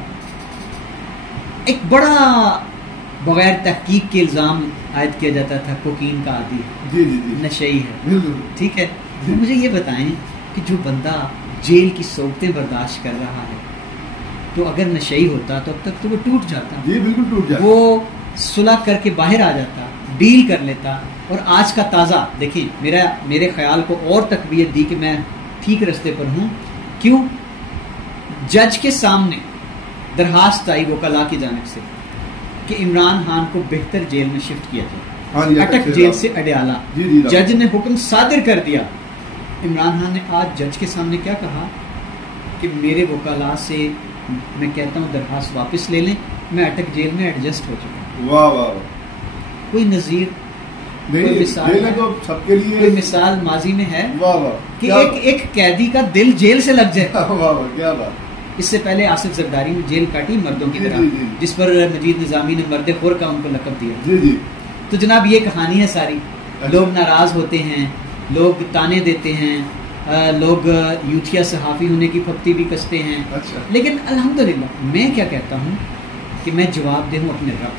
ایک بڑا بغیر تحقیق کے الزام عائد کیا جاتا تھا کوکین کا عادی, جی جی جی نشئی ہے. بالکل ٹھیک ہے, تو مجھے یہ بتائیں کہ جو بندہ جیل کی صورتیں برداشت کر رہا ہے تو اگر نشئی ہوتا تو اب تک تو وہ ٹوٹ جاتا, جی بالکل ٹوٹ جاتا. وہ صلح کر کے باہر آ جاتا, ڈیل کر لیتا. اور آج کا تازہ دیکھیں میرے خیال کو اور تقویت دی کہ میں ٹھیک رستے پر ہوں. کیوں؟ جج کے سامنے درخواست آئی وکلاء کی جانب سے کہ عمران خان کو بہتر جیل میں شفٹ کیا جائے, ہاں جی, اٹک جیل سے اڈیالہ. جی جی جج نے حکم صادر کر دیا. عمران خان نے آج جج کے سامنے کیا کہا کہ میرے وکلاء سے میں کہتا ہوں درخواست واپس لے لیں, میں اٹک جیل میں ایڈجسٹ ہو چکا ہوں. واہ واہ واہ. کوئی نظیر نہیں کوئی مثال یہ تو سب کے لیے کوئی مثال ماضی میں ہے واہ واہ کہ ایک قیدی کا دل جیل سے لگ جائے. واہ واہ کیا بات. اس سے پہلے آصف زرداری نے جیل کاٹی مردوں کی طرح, جی جی جس پر مجید نظامی نے مرد خور کا ان کو لقب دیا. جی جی تو جناب یہ کہانی ہے ساری. لوگ ناراض ہوتے ہیں, لوگ تانے دیتے ہیں, لوگ یوتھیا صحافی ہونے کی پھپتی بھی کستے ہیں. اچھا لیکن الحمدللہ میں کیا کہتا ہوں کہ میں جواب دے ہوں اپنے رب,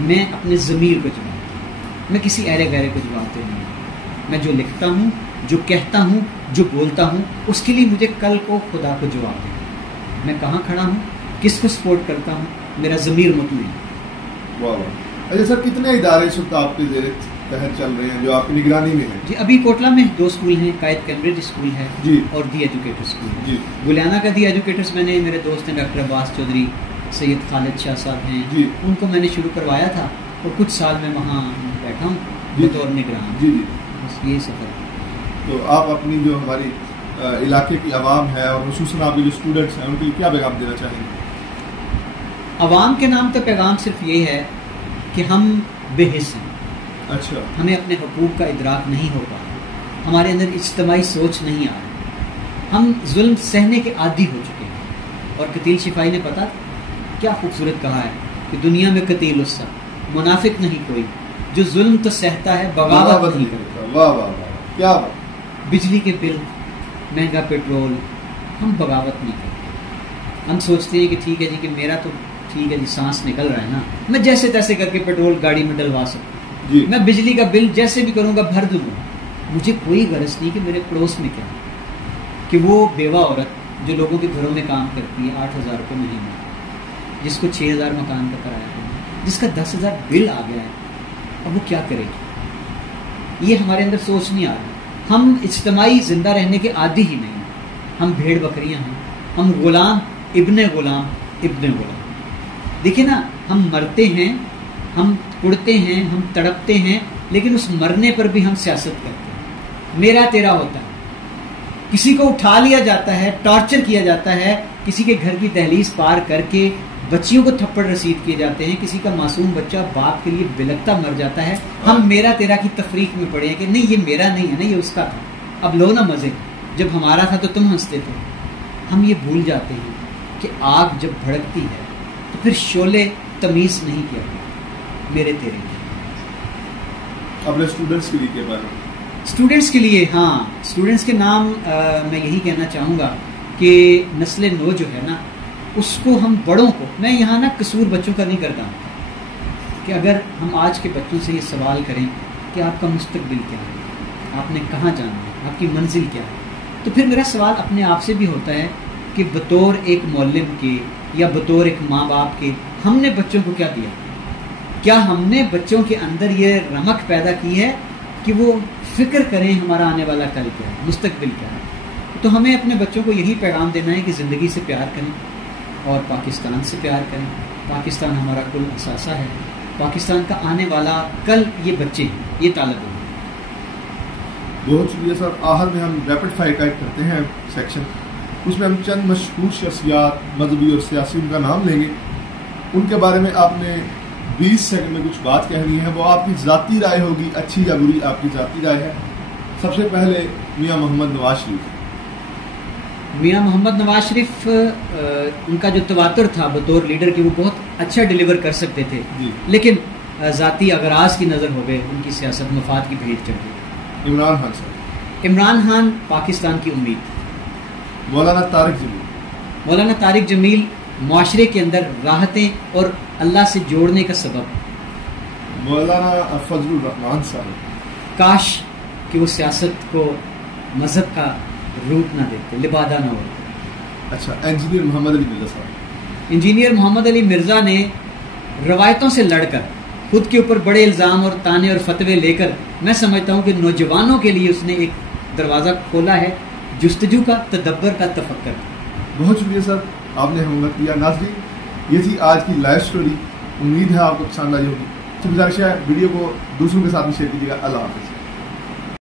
میں اپنے ضمیر کو جواب دوں, میں کسی ایرے گہرے کو جواب دے نہیں. میں جو لکھتا ہوں, جو کہتا ہوں, جو بولتا ہوں, اس کے لیے مجھے کل کو خدا کو جواب دے. میں کہاں کھڑا ہوں, کس کو سپورٹ کرتا ہوں, میرا ضمیر مطمئن. واہ واہ. اچھا سر, کتنے ادارے اس وقت آپ کے زیر تحت چل رہے ہیں جو آپ کی نگرانی میں ہیں؟ جی ابھی کوٹلہ میں 2 اسکول ہیں, قائد کیمبرج اسکول ہے جی اور دی ایجوکیٹر اسکول ہے. جی گلیانہ کا دی ایجوکیٹرس میں نے, میرے دوست ہیں ڈاکٹر عباس چودھری, سید خالد شاہ صاحب ہیں, جی ان کو میں نے شروع کروایا تھا اور کچھ سال میں وہاں بیٹھا ہوں بطور نگران. جی جی. بس یہ سفر. تو آپ اپنی جو ہماری علاقے کی عوام ہے اور خصوصاً آپ کے جو اسٹوڈنٹس ہیں ان کے لیے کیا پیغام دینا چاہیں گے؟ عوام کے نام تو پیغام صرف یہ ہے کہ ہم بے حس ہیں. اچھا. ہمیں اپنے حقوق کا ادراک نہیں ہو پا رہا, ہمارے اندر اجتماعی سوچ نہیں آ رہی, ہم ظلم سہنے کے عادی ہو چکے ہیں. اور قتیل شفائی نے پتہ کیا خوبصورت کہا ہے کہ دنیا میں قتیل اس منافق نہیں کوئی جو ظلم تو سہتا ہے بغاوت نہیں کرتا. واہ واہ واہ کیا بات. بجلی کے بل, مہنگا پیٹرول, ہم بغاوت نہیں کرتے. ہم سوچتے ہیں کہ ٹھیک ہے جی کہ میرا تو ٹھیک ہے جی سانس نکل رہا ہے نا, میں جیسے تیسے کر کے پیٹرول گاڑی میں ڈلوا سکتا ہوں جی. میں بجلی کا بل جیسے بھی کروں گا بھر دوں گا. مجھے کوئی غرض نہیں کہ میرے پڑوس میں کیا, کہ وہ بیوہ عورت جو لوگوں کے گھروں میں کام کرتی ہے 8,000 روپے مہینے, جس کو 6,000 مکان کا کرایہ ہے, جس کا 10,000 بل آ گیا ہے, اب وہ کیا کرے گی؟ یہ ہمارے اندر سوچ نہیں آ رہی. ہم اجتماعی زندہ رہنے کے عادی ہی نہیں ہیں. ہم بھیڑ بکریاں ہیں, ہم غلام ابن غلام ابن غلام. دیکھیں نا, ہم مرتے ہیں, ہم اڑتے ہیں, ہم تڑپتے ہیں, لیکن اس مرنے پر بھی ہم سیاست کرتے ہیں. میرا تیرا ہوتا ہے, کسی کو اٹھا لیا جاتا ہے, ٹارچر کیا جاتا ہے, کسی کے گھر کی دہلیز پار کر کے بچیوں کو تھپڑ رسید کیے جاتے ہیں، کسی کا معصوم بچہ باپ کے لیے بلکتا مر جاتا ہے. ہم میرا تیرا کی تفریق میں پڑے ہیں کہ نہیں یہ میرا نہیں ہے نا، یہ اس کا تھا، اب لو نا مزے، جب ہمارا تھا تو تم ہنستے تھے. ہم یہ بھول جاتے ہیں کہ آگ جب بھڑکتی ہے تو پھر شعلے تمیز نہیں کیا میرے تیرے کی. اپنے اسٹوڈنٹس کے لیے کیا بات ہے؟ اسٹوڈنٹس کے لیے، ہاں اسٹوڈنٹس کے نام میں یہی کہنا چاہوں گا کہ نسل نو جو ہے نا، اس کو ہم بڑوں کو، میں یہاں نا قصور بچوں کا نہیں کرتا ہوں، کہ اگر ہم آج کے بچوں سے یہ سوال کریں کہ آپ کا مستقبل کیا ہے، آپ نے کہاں جانا ہے، آپ کی منزل کیا ہے، تو پھر میرا سوال اپنے آپ سے بھی ہوتا ہے کہ بطور ایک معلم کے یا بطور ایک ماں باپ کے ہم نے بچوں کو کیا دیا؟ کیا ہم نے بچوں کے اندر یہ رمق پیدا کی ہے کہ وہ فکر کریں ہمارا آنے والا کل کیا ہے، مستقبل کیا ہے؟ تو ہمیں اپنے بچوں کو یہی پیغام دینا ہے کہ زندگی سے پیار کریں اور پاکستان سے پیار کریں. پاکستان ہمارا کل اثاثہ ہے، پاکستان کا آنے والا کل یہ بچے ہیں، یہ طالب علم. بہت شکریہ سر. آخر میں ہم ریپڈ فائر ٹائپ کرتے ہیں سیکشن، اس میں ہم چند مشہور شخصیات مذہبی اور سیاسی ان کا نام لیں گے. ان کے بارے میں آپ نے 20 سیکنڈ میں کچھ بات کہنی ہے، وہ آپ کی ذاتی رائے ہوگی، اچھی یا بری آپ کی ذاتی رائے ہے. سب سے پہلے میاں محمد نواز شریف. میاں محمد نواز شریف، ان کا جو تواتر تھا بطور لیڈر کے وہ بہت اچھا ڈیلیور کر سکتے تھے، لیکن ذاتی اغراض کی نظر ہو گئے، ان کی سیاست مفاد کی بھیڑ چڑھ گئی. عمران خان صاحب. عمران خان پاکستان کی امید. مولانا طارق جمیل. مولانا طارق جمیل معاشرے کے اندر راحتیں اور اللہ سے جوڑنے کا سبب. مولانا فضل الرحمان صاحب. کاش کہ وہ سیاست کو مذہب کا روپ نہ دیتے، لبادہ نہ ہوتے. اچھا، انجینئر محمد علی مرزا صاحب. انجینئر محمد علی مرزا نے روایتوں سے لڑ کر خود کے اوپر بڑے الزام اور تانے اور فتوے لے کر، میں سمجھتا ہوں کہ نوجوانوں کے لیے اس نے ایک دروازہ کھولا ہے، جستجو کا، تدبر کا، تفکر کا. بہت شکریہ سر، آپ نے ہمت کیا. ناظرین، یہ تھی آج کی لائیو سٹوری. امید ہے آپ کو پسند آئی ہوگی. تو گزارش ہے ویڈیو کو دوسروں کے ساتھ بھی شیئر کیجیے گا. اللہ حافظ.